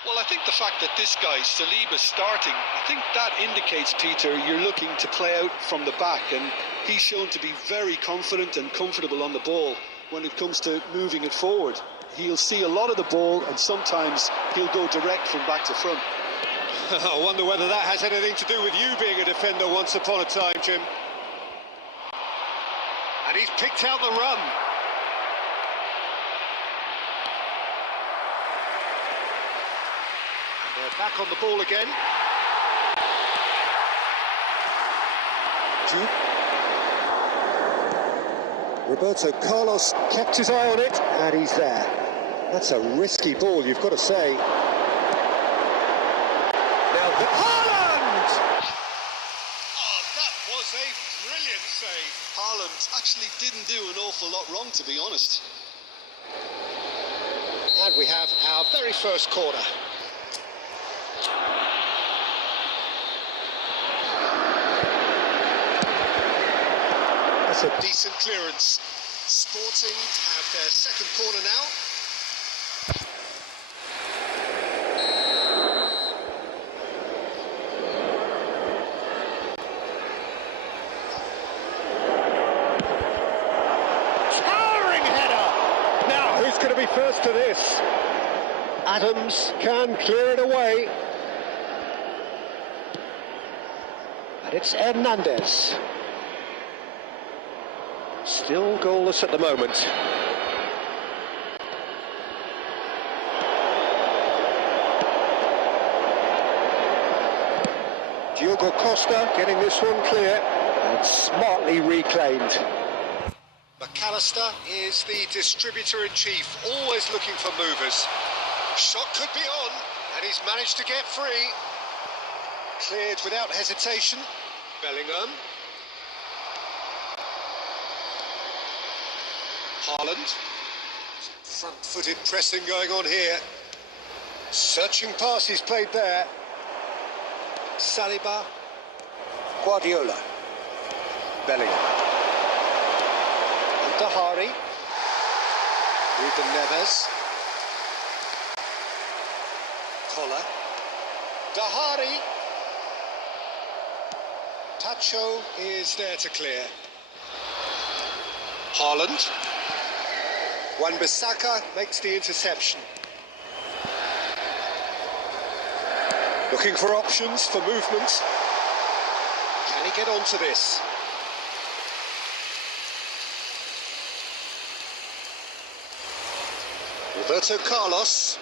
Well, I think the fact that this guy, Saliba's starting, I think that indicates, Peter, you're looking to play out from the back, and he's shown to be very confident and comfortable on the ball when it comes to moving it forward. He'll see a lot of the ball, and sometimes he'll go direct from back to front. I wonder whether that has anything to do with you being a defender once upon a time, Jim. And he's picked out the run. And they're back on the ball again. Roberto Carlos kept his eye on it, and he's there. That's a risky ball, you've got to say. Now, Haaland! Oh, that was a brilliant save. Haaland actually didn't do an awful lot wrong, to be honest. And we have our very first corner. That's a decent clearance. Sporting have their second corner now. Towering header! Now, who's going to be first to this? Adams can clear it away. And it's Hernandez. Still goalless at the moment. Diogo Costa getting this one clear and smartly reclaimed. McAllister is the distributor-in-chief, always looking for movers. Shot could be on, and he's managed to get free. Cleared without hesitation. Bellingham. Haaland. Front-footed pressing going on here. Searching pass he's played there. Saliba. Guardiola. Bellingham. And Dahari. Ruben Neves. Collar. Dahari. Tacho is there to clear. Haaland. Wan-Bissaka makes the interception. Looking for options for movement. Can he get onto this? Roberto Carlos.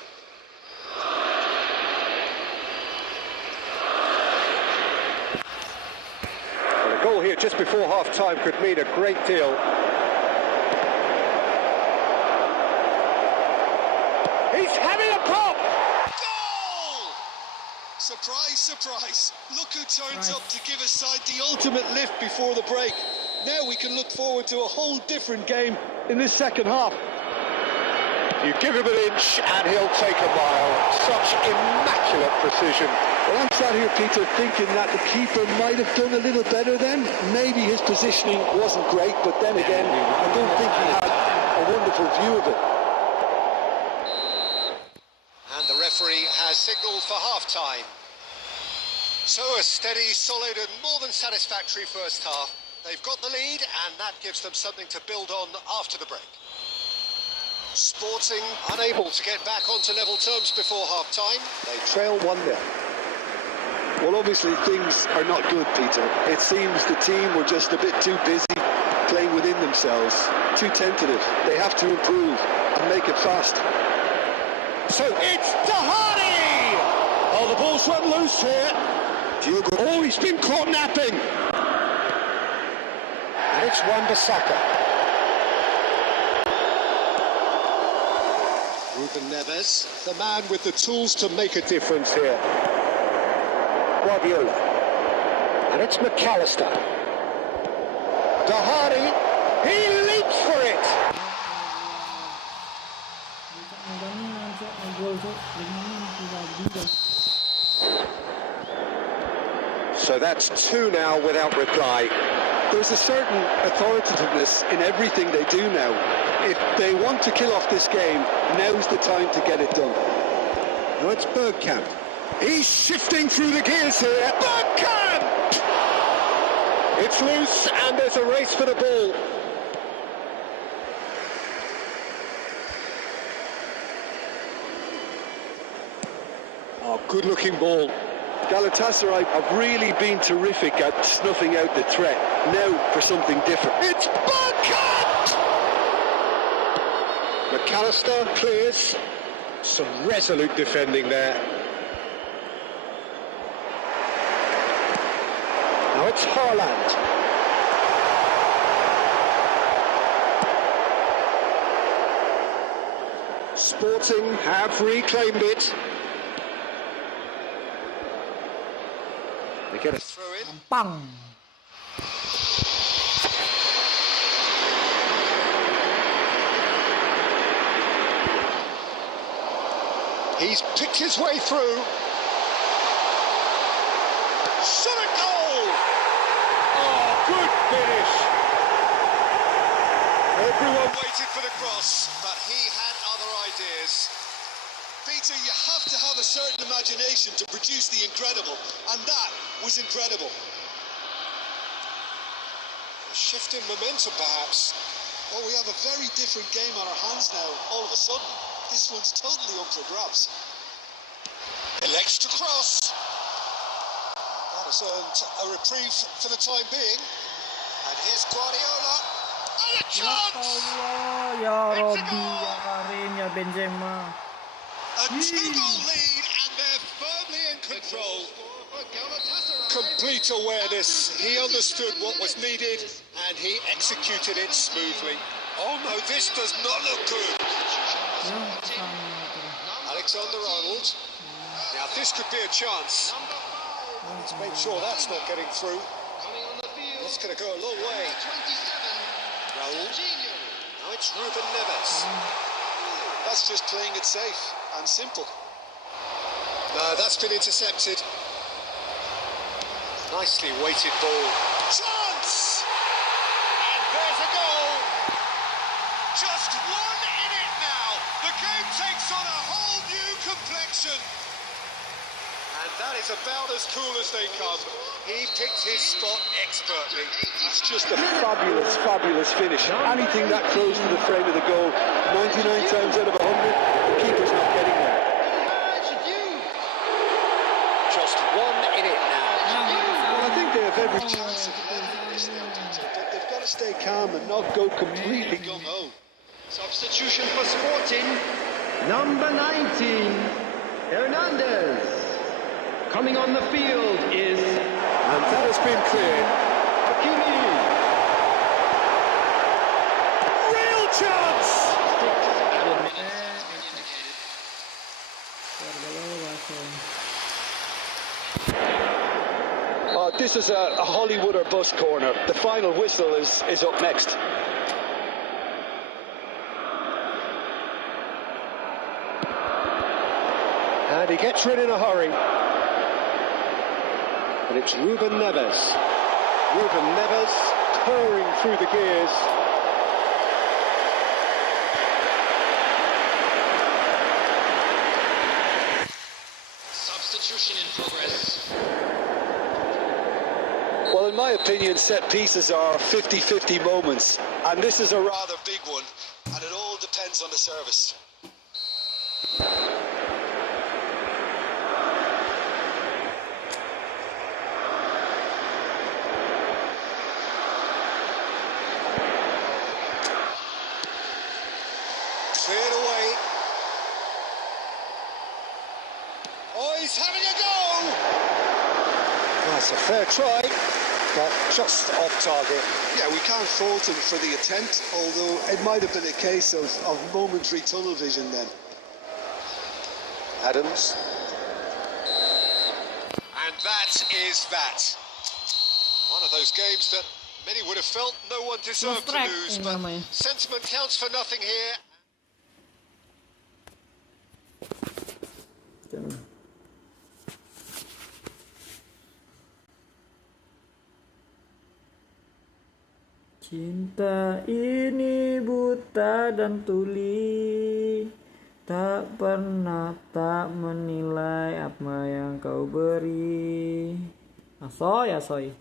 Well, a goal here just before half-time could mean a great deal. He's having a pop! Goal! Surprise, surprise. Look who turns up to give his side the ultimate lift before the break. Now we can look forward to a whole different game in this second half. You give him an inch and he'll take a mile. Such immaculate precision. Well, I'm sat here, Peter, thinking that the keeper might have done a little better then. Maybe his positioning wasn't great, but then again, I don't think he had a wonderful view of it. And the referee has signalled for half-time. So a steady, solid and more than satisfactory first half. They've got the lead and that gives them something to build on after the break. Sporting unable to get back onto level terms before half-time. They trail 1-0. Well, obviously things are not good, Peter. It seems the team were just a bit too busy playing within themselves, too tentative. They have to improve and make it fast. So it's Dahari! Oh, the ball's run loose here. Diogo. Oh, he's been caught napping. And it's Wan-Bissaka. Ruben Neves. The man with the tools to make a difference here. Guardiola. And it's McAllister. Dahari. He leaps for it. So that's 2 now without reply. There's a certain authoritativeness in everything they do now. If they want to kill off this game, now's the time to get it done. Now it's Bergkamp. He's shifting through the gears here. Bergkamp! It's loose and there's a race for the ball. Oh, good-looking ball. Galatasaray have really been terrific at snuffing out the threat. Now for something different. It's Bergkamp! McAllister clears. Some resolute defending there. Now it's Haaland. Sporting have reclaimed it. They get a Throw in. Pang. He's picked his way through. Shot a goal! Oh, good finish. Everyone waited for the cross, but he had other ideas. Peter, you have to have a certain imagination to produce the incredible, and that was incredible. A shift in momentum, perhaps. Oh, we have a very different game on our hands now, all of a sudden. This one's totally up for grabs. Elects to cross. That has earned a reprieve for the time being. And here's Guardiola. And a chance! Allah, ya Robby, ya Karim, ya Benzema. A two-goal lead, and they're firmly in control. Complete awareness. He understood what was needed, and he executed it smoothly. Oh no, this does not look good. Alexander-Arnold. Now this could be a chance. Let's make sure that's not getting through. That's going to go a long way. Raul. Now it's Ruben Neves. That's just playing it safe and simple. No, that's been intercepted. Nicely weighted ball. Chance! And there's a goal. Just one in it now. The game takes on a whole new complexion. And that is about as cool as they come. He picked his spot expertly. It's just a fabulous, fabulous finish. Anything that close to the frame of the goal, 99 times out of 100, the keeper's not getting there. Just one in it now. Well, I think they have every chance of winning this now, Peter, but they've got to stay calm and not go completely gung-ho. Substitution for Sporting. Number 19, Hernandez. Coming on the field is And that has been cleared. Hakimi. Real chance! This is a Hollywood or bust corner. The final whistle is up next. And he gets rid in a hurry. And it's Ruben Neves. Ruben Neves purring through the gears. Substitution in progress. Well, in my opinion, set pieces are 50-50 moments. And this is a rather big one. And it all depends on the service. Cleared away. Oh, he's having a go! That's a fair try, but just off target. Yeah, we can't fault him for the attempt, although it might have been a case of momentary tunnel vision then. Adams. And that is that. One of those games that many would have felt no one deserved to lose, but sentiment counts for nothing here. Cinta ini buta dan tuli, Tak pernah tak menilai apa yang kau beri. Asoy, asoy.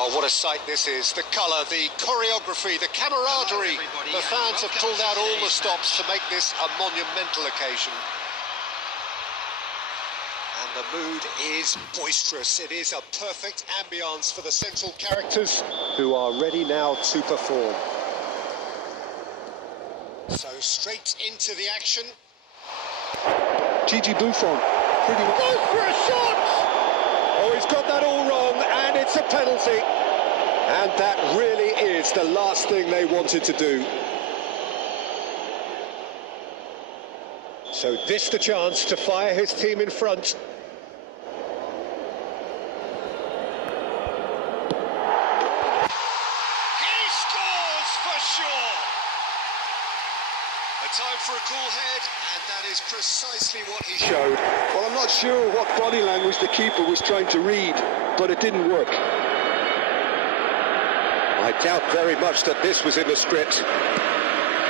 Oh, what a sight this is. The colour, the choreography, the camaraderie. The fans have pulled out all the stops to make this a monumental occasion. And the mood is boisterous. It is a perfect ambience for the central characters who are ready now to perform. So straight into the action. Gigi Buffon, pretty much. Goes for a shot! Oh, he's got that all wrong, and it's a penalty. And that really is the last thing they wanted to do. So this the chance to fire his team in front. He scores for sure! A time for a cool head, and that is precisely what he Showed. Well, I'm not sure what body language the keeper was trying to read, but it didn't work. I doubt very much that this was in the script.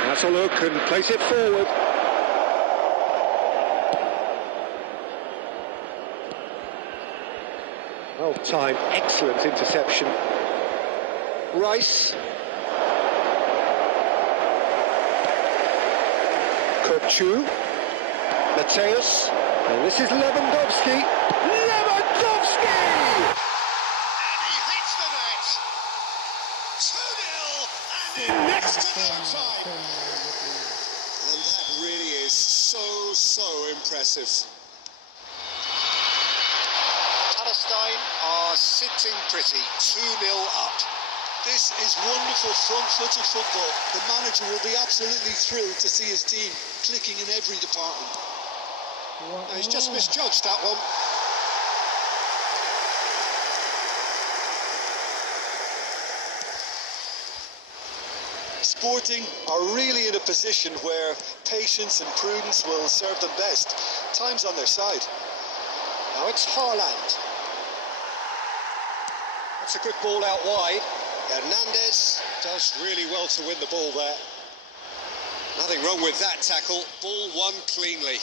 That's a look and place it forward. Well timed, excellent interception. Rice. Kopchu. Mateus. And this is Lewandowski. Lewandowski! And he hits the net. 2-0 and in next to no time. And that really is so impressive. Palestine are sitting pretty, 2-0 up. This is wonderful front-footed football. The manager will be absolutely thrilled to see his team clicking in every department. Now, he's just misjudged that one. It's Sporting are really in a position where patience and prudence will serve them best. Time's on their side. Now it's Haaland. That's a good ball out wide. Hernandez does really well to win the ball there. Nothing wrong with that tackle. Ball won cleanly.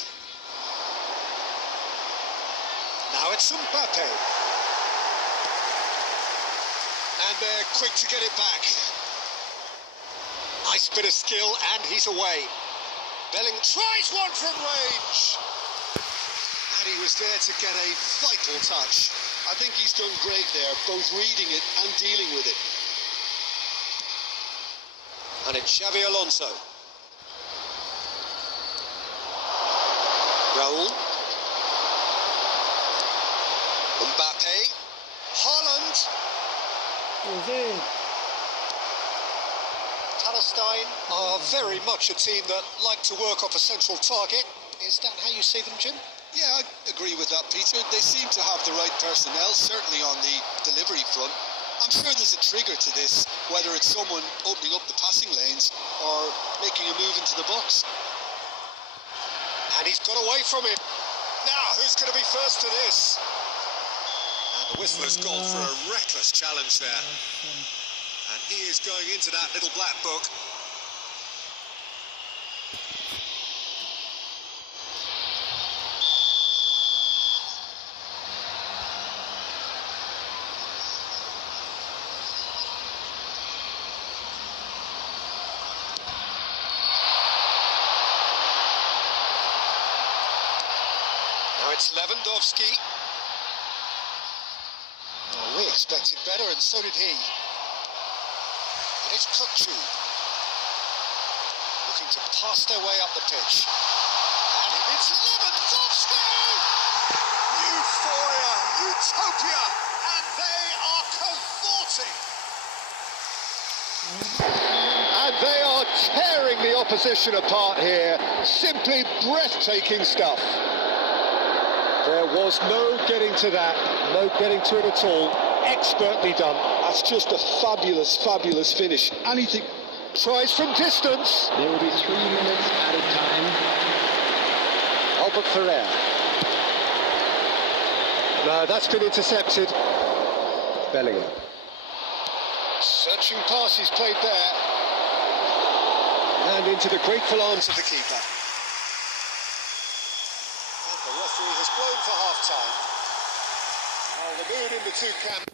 Now it's Mbappe. And they're quick to get it back. Nice bit of skill, and he's away. Belling tries one from range. And he was there to get a vital touch. I think he's done great there, both reading it and dealing with it. And it's Xabi Alonso. Raul. Mbappe. Haaland. Palestine are very much a team that like to work off a central target. Is that how you see them, Jim? Yeah, I agree with that, Peter. They seem to have the right personnel, certainly on the delivery front. I'm sure there's a trigger to this, whether it's someone opening up the passing lanes or making a move into the box. And he's got away from him. Now, who's going to be first to this? And the whistle has gone for a reckless challenge there. And he is going into that little black book. Now it's Lewandowski. Oh, we expected better, and so did he. And it's Kukcu. Looking to pass their way up the pitch. And it's Lewandowski! Euphoria, utopia, and they are cavorting. And they are tearing the opposition apart here. Simply breathtaking stuff. There was no getting to that, no getting to it at all. Expertly done. That's just a fabulous, fabulous finish. Anything. Tries from distance. There will be 3 minutes at a time. Albert Ferrer. No, that's been intercepted. Bellingham. Searching pass he's played there. And into the grateful arms To the keeper. And the referee has blown for half-time. Well, the mood in the two camps.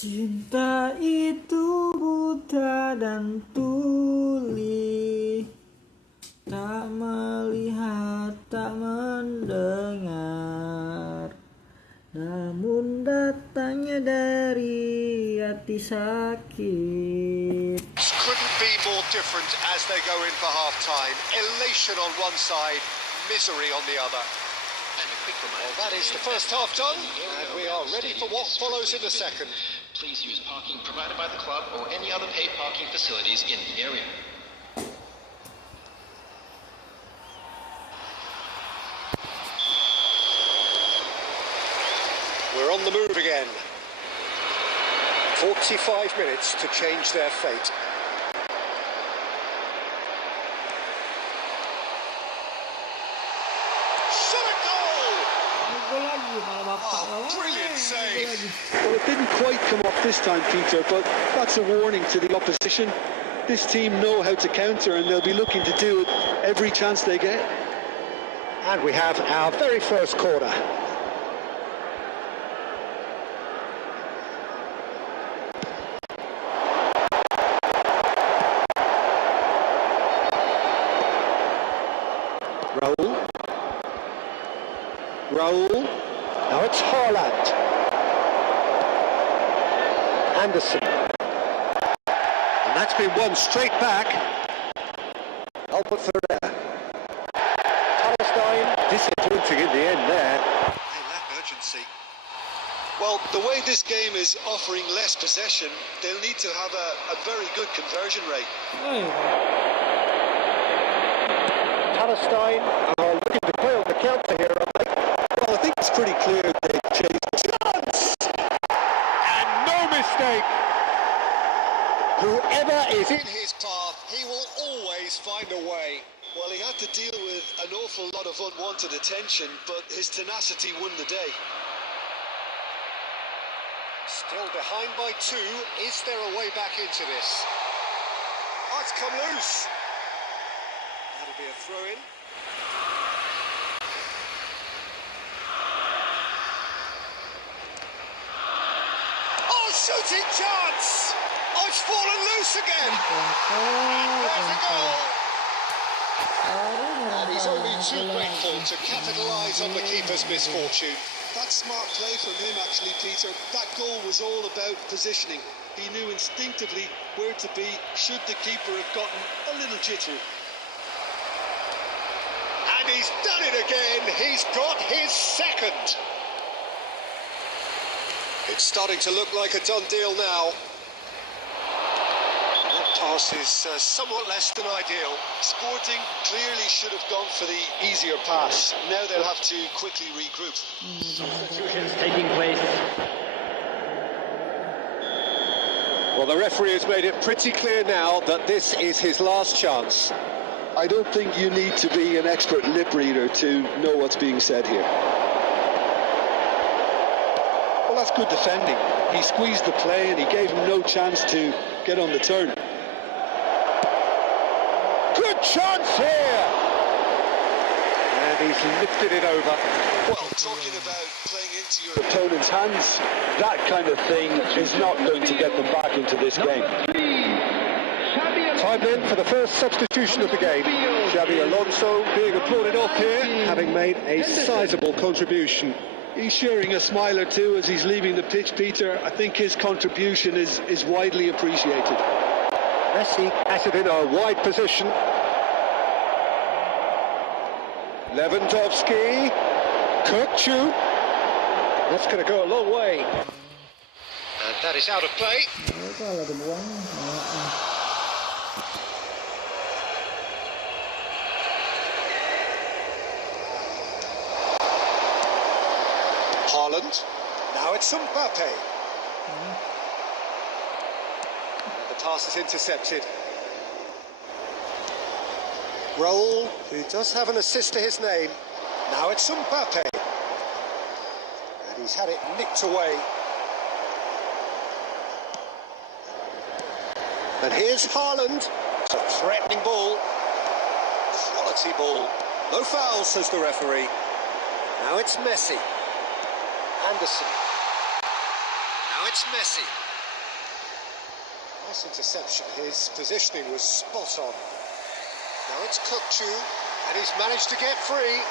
Cinta itu buta dan tuli, tak melihat, tak mendengar, namun datangnya dari hati sakit. Couldn't be more different as they go in for half-time. Elation on one side, misery on the other. Well, that is the first half done, and we are ready for what follows in the second. Please use parking provided by the club or any other paid parking facilities in the area. We're on the move again. 45 minutes to change their fate. Shot a goal! Gol lagi malah bapak. Oh, brilliant save. Well, it didn't quite come off this time, Peter, but that's a warning to the opposition. This team know how to counter, and they'll be looking to do it every chance they get. And we have our very first corner. Raul. Now it's Haaland. Anderson. And that's been won straight back. Albert Ferrer. Palestine disappointing in the end there. They lack urgency. Well, the way this game is offering less possession, they'll need to have a very good conversion rate. Palestine are looking to play on the counter here, aren't they? Well, I think it's pretty clear they've changed. Chance! And no mistake! Whoever is In his path, he will always find a way. Well, he had to deal with an awful lot of unwanted attention, but his tenacity won the day. Still behind by 2. Is there a way back into this? Oh, it's come loose. That'll be a throw-in. Oh, shooting chance! Oh, it's fallen loose again. And there's a goal. And he's only too grateful to capitalise on the keeper's misfortune. That's smart play from him, actually, Peter. That goal was all about positioning. He knew instinctively where to be should the keeper have gotten a little jittery. And he's done it again. He's got his second. It's starting to look like a done deal now. That pass is somewhat less than ideal. Sporting clearly should have gone for the easier pass. Now they'll have to quickly regroup. Substitutions taking place. Well, the referee has made it pretty clear now that this is his last chance. I don't think you need to be an expert lip reader to know what's being said here. Well, that's good defending. He squeezed the play and he gave him no chance to get on the turn. Good chance here! And he's lifted it over. Well, talking about playing into your opponent's hands, that kind of thing is not going to get them back into this game. Time then for the first substitution of the game. Xabi Alonso being applauded off here, having made a sizable contribution. He's sharing a smile or two as he's leaving the pitch, Peter. I think his contribution is widely appreciated. Messi has it in a wide position. Lewandowski, Kukçu. That's going to go a long way. And that is out of play. Haaland. Now it's Mbappe. The pass is intercepted. Raul, who does have an assist to his name. Now it's Mbappe. And he's had it nicked away. And here's Haaland. It's a threatening ball. Quality ball. No foul, says the referee. Now it's Messi. Anderson. Now it's Messi. Nice interception. His positioning was spot on. Now it's Kukçu, and he's managed to get free.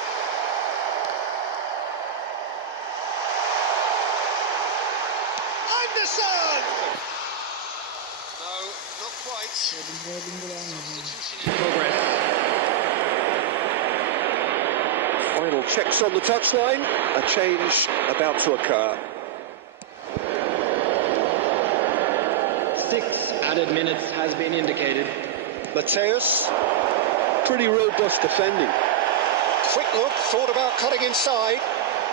Anderson! No, not quite. Progress. Final checks on the touchline. A change about to occur. 6 added minutes has been indicated. Mateus. Pretty robust defending. Quick look, thought about cutting inside.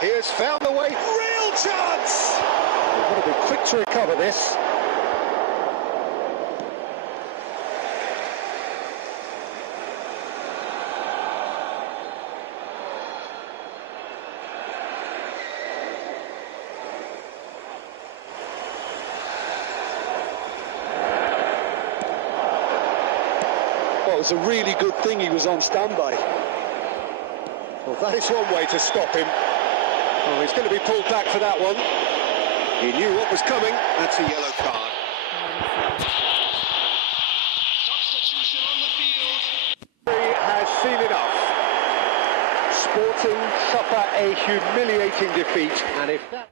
He has found a way. Real chance! They've got to be quick to recover this. Well, it was a really good thing he was on standby. Well, that is one way to stop him. Oh, he's going to be pulled back for that one. He knew what was coming. That's a yellow card. Substitution on the field. He has seen enough. Sporting suffer a humiliating defeat, and if that...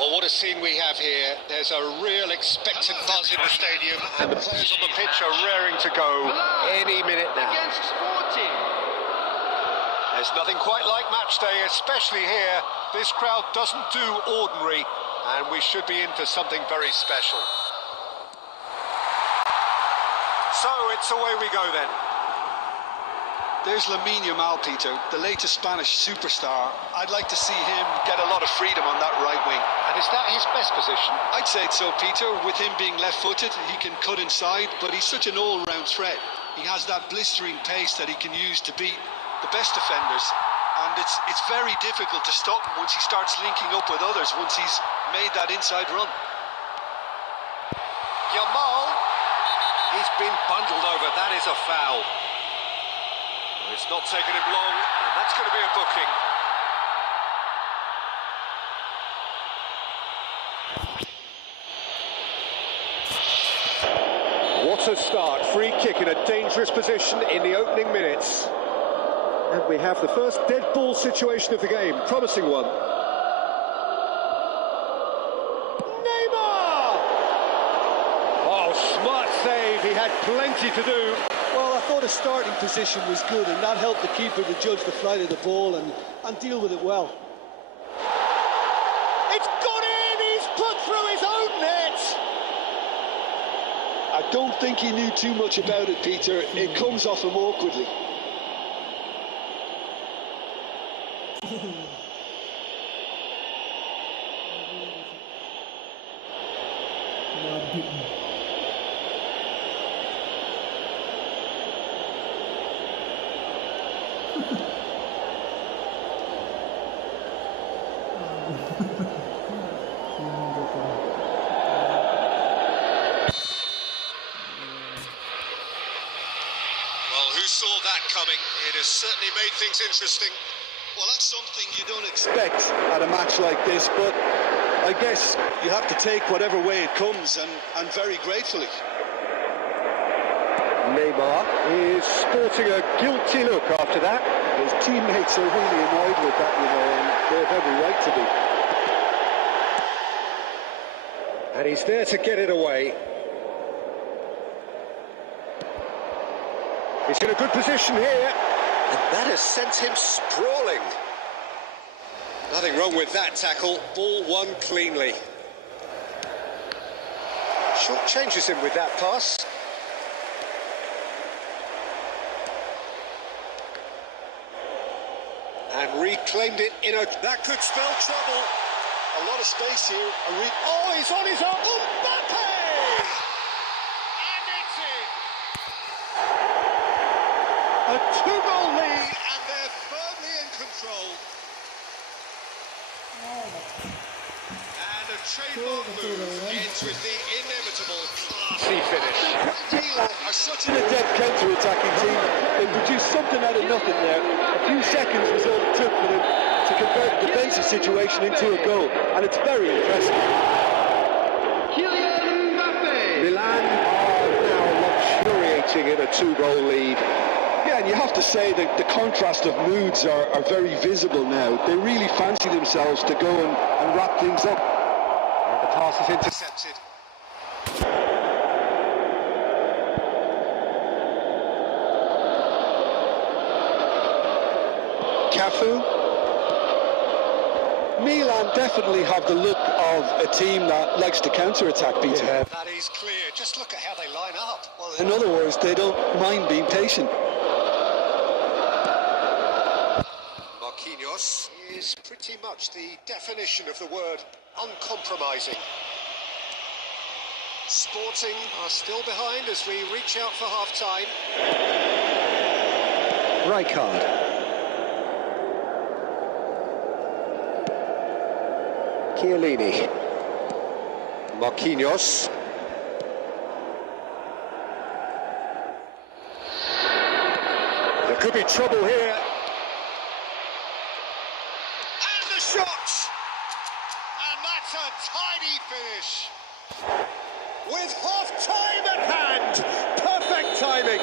Well, what a scene we have here. There's a real expectant buzz in the stadium, and the players on the pitch are raring to go any minute now. Against Sporting. There's nothing quite like match day, especially here. This crowd doesn't do ordinary, and we should be in for something very special. So it's away we go then. There's Lamine Yamal, Peter, the latest Spanish superstar. I'd like to see him get a lot of freedom on that right wing. And is that his best position? I'd say so, Peter. With him being left-footed, he can cut inside, but he's such an all-round threat. He has that blistering pace that he can use to beat the best defenders, and it's very difficult to stop him once he starts linking up with others, once he's made that inside run. Yamal, he's been bundled over. That is a foul. It's not taken him long, and that's going to be a booking. What a start. Free kick in a dangerous position in the opening minutes. And we have the first dead ball situation of the game. Promising one. Neymar! Oh, smart save. He had plenty to do. Well, I thought his starting position was good, and that helped the keeper to judge the flight of the ball and deal with it well. It's gone in! He's put through his own net! I don't think he knew too much about it, Peter. It comes off him awkwardly. Who saw that coming? It has certainly made things interesting. Well, that's something you don't expect at a match like this, but I guess you have to take whatever way it comes, and very gratefully. Neymar is sporting a guilty look after that. His teammates are really annoyed with that, you know, and they've every right to be. And he's there to get it away. He's in a good position here. And that has sent him sprawling. Nothing wrong with that tackle. Ball won cleanly. Short changes him with that pass. And reclaimed it in a... That could spell trouble. A lot of space here. Oh, he's on his own. Mbappe! And it's in. A 2-goal lead, and they're firmly in control. And a trademark move ends with the inevitable classy finish. Milan are such an adept counter-attacking team. They produced something out of nothing there. A few seconds was all it took for them to convert the basic situation into a goal, and it's very impressive. Milan are now luxuriating in a 2-goal lead. Yeah, and you have to say that the contrast of moods are very visible now. They really fancy themselves to go and wrap things up. And the pass is Intercepted. Cafu. Milan definitely have the look of a team that likes to counter-attack, Peter. Yeah. That is clear. Just look at how they line up. Well, in other words, they don't mind being patient. Marquinhos is pretty much the definition of the word uncompromising. Sporting are still behind as we reach out for half-time. Rijkaard. Chiellini. Marquinhos. There could be trouble here. And the shot! And that's a tidy finish. With half-time at hand. Perfect timing.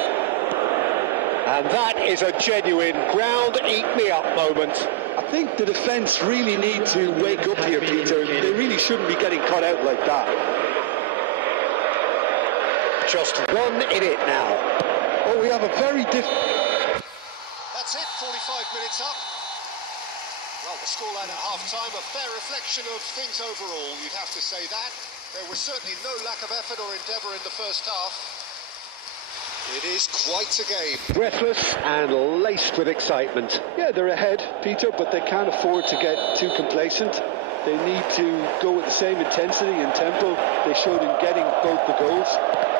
And that is a genuine ground-eat-me-up moment. A I think the defence really need to wake up here, Peter. They really shouldn't be getting caught out like that. Just 1 in it now. Oh, we have a very different... That's it, 45 minutes up. Well, the scoreline at half-time, a fair reflection of things overall, you'd have to say that. There was certainly no lack of effort or endeavour in the first half. It is quite a game. Breathless and laced with excitement. Yeah, they're ahead, Peter, but they can't afford to get too complacent. They need to go with the same intensity and tempo they showed in getting both the goals.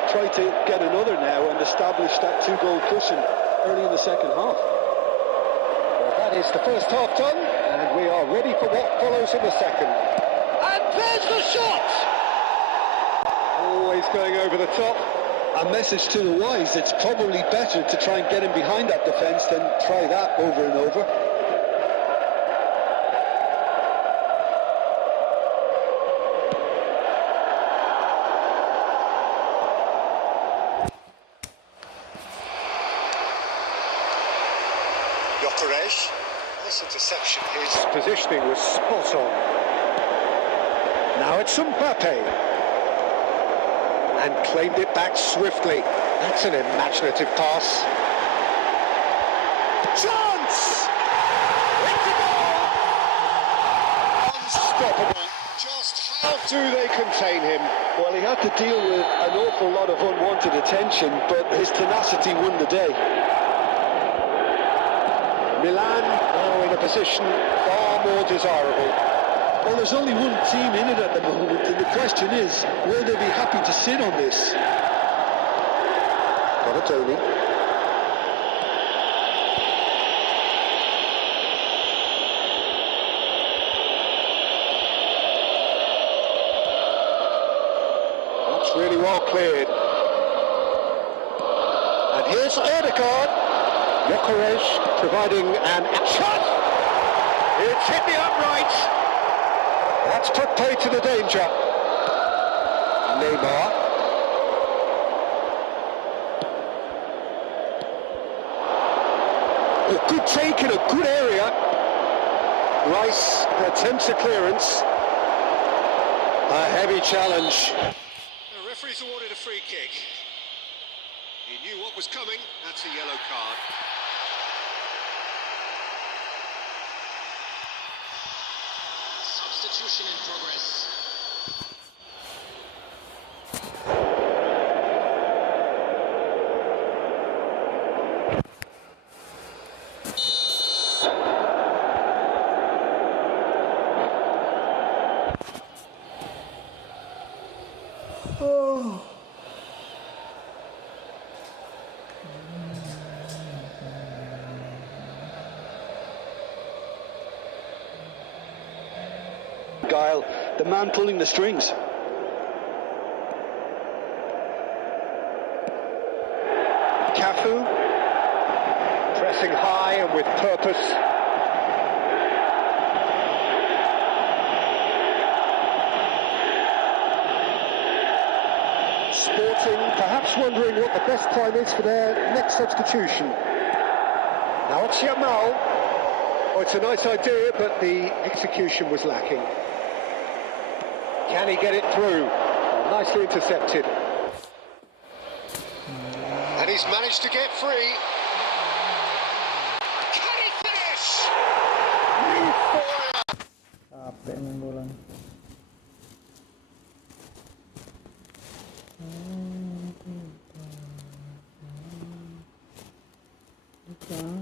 Try to get another now and establish that 2-goal cushion early in the second half. Well, that is the first half done, and we are ready for what follows in the second. And there's the shot! Always going over the top. A message to the wise, it's probably better to try and get him behind that defence than try that over and over. This interception His positioning was spot on. Now it's Mbappe. And claimed it back swiftly. That's an imaginative pass. Chance! It's a goal! Unstoppable. just how Do they contain him? Well, he had to deal with an awful lot of unwanted attention, but his tenacity won the day. Milan now in a position far more desirable. Well, there's only one team in it at the moment, and the question is, will they be happy to sit on this? Got a Tony. That's really well cleared. And here's Erdegaard. Gyökeres providing an shot. It's hit the upright. That's put pay to the danger. Neymar. A good take in a good area. Rice attempts a clearance. A heavy challenge. The referee's awarded a free kick. He knew what was coming. That's a yellow card. Substitution in progress. Guile, the man pulling the strings. Cafu pressing high and with purpose. Sporting perhaps wondering what the best time is for their next substitution. Now it's Yamal. Oh, it's a nice idea, but the execution was lacking. Can he get it through? Oh, nicely intercepted. And he's managed to get free. Can he finish? Euphoria! Capek main bola nih. Lupa.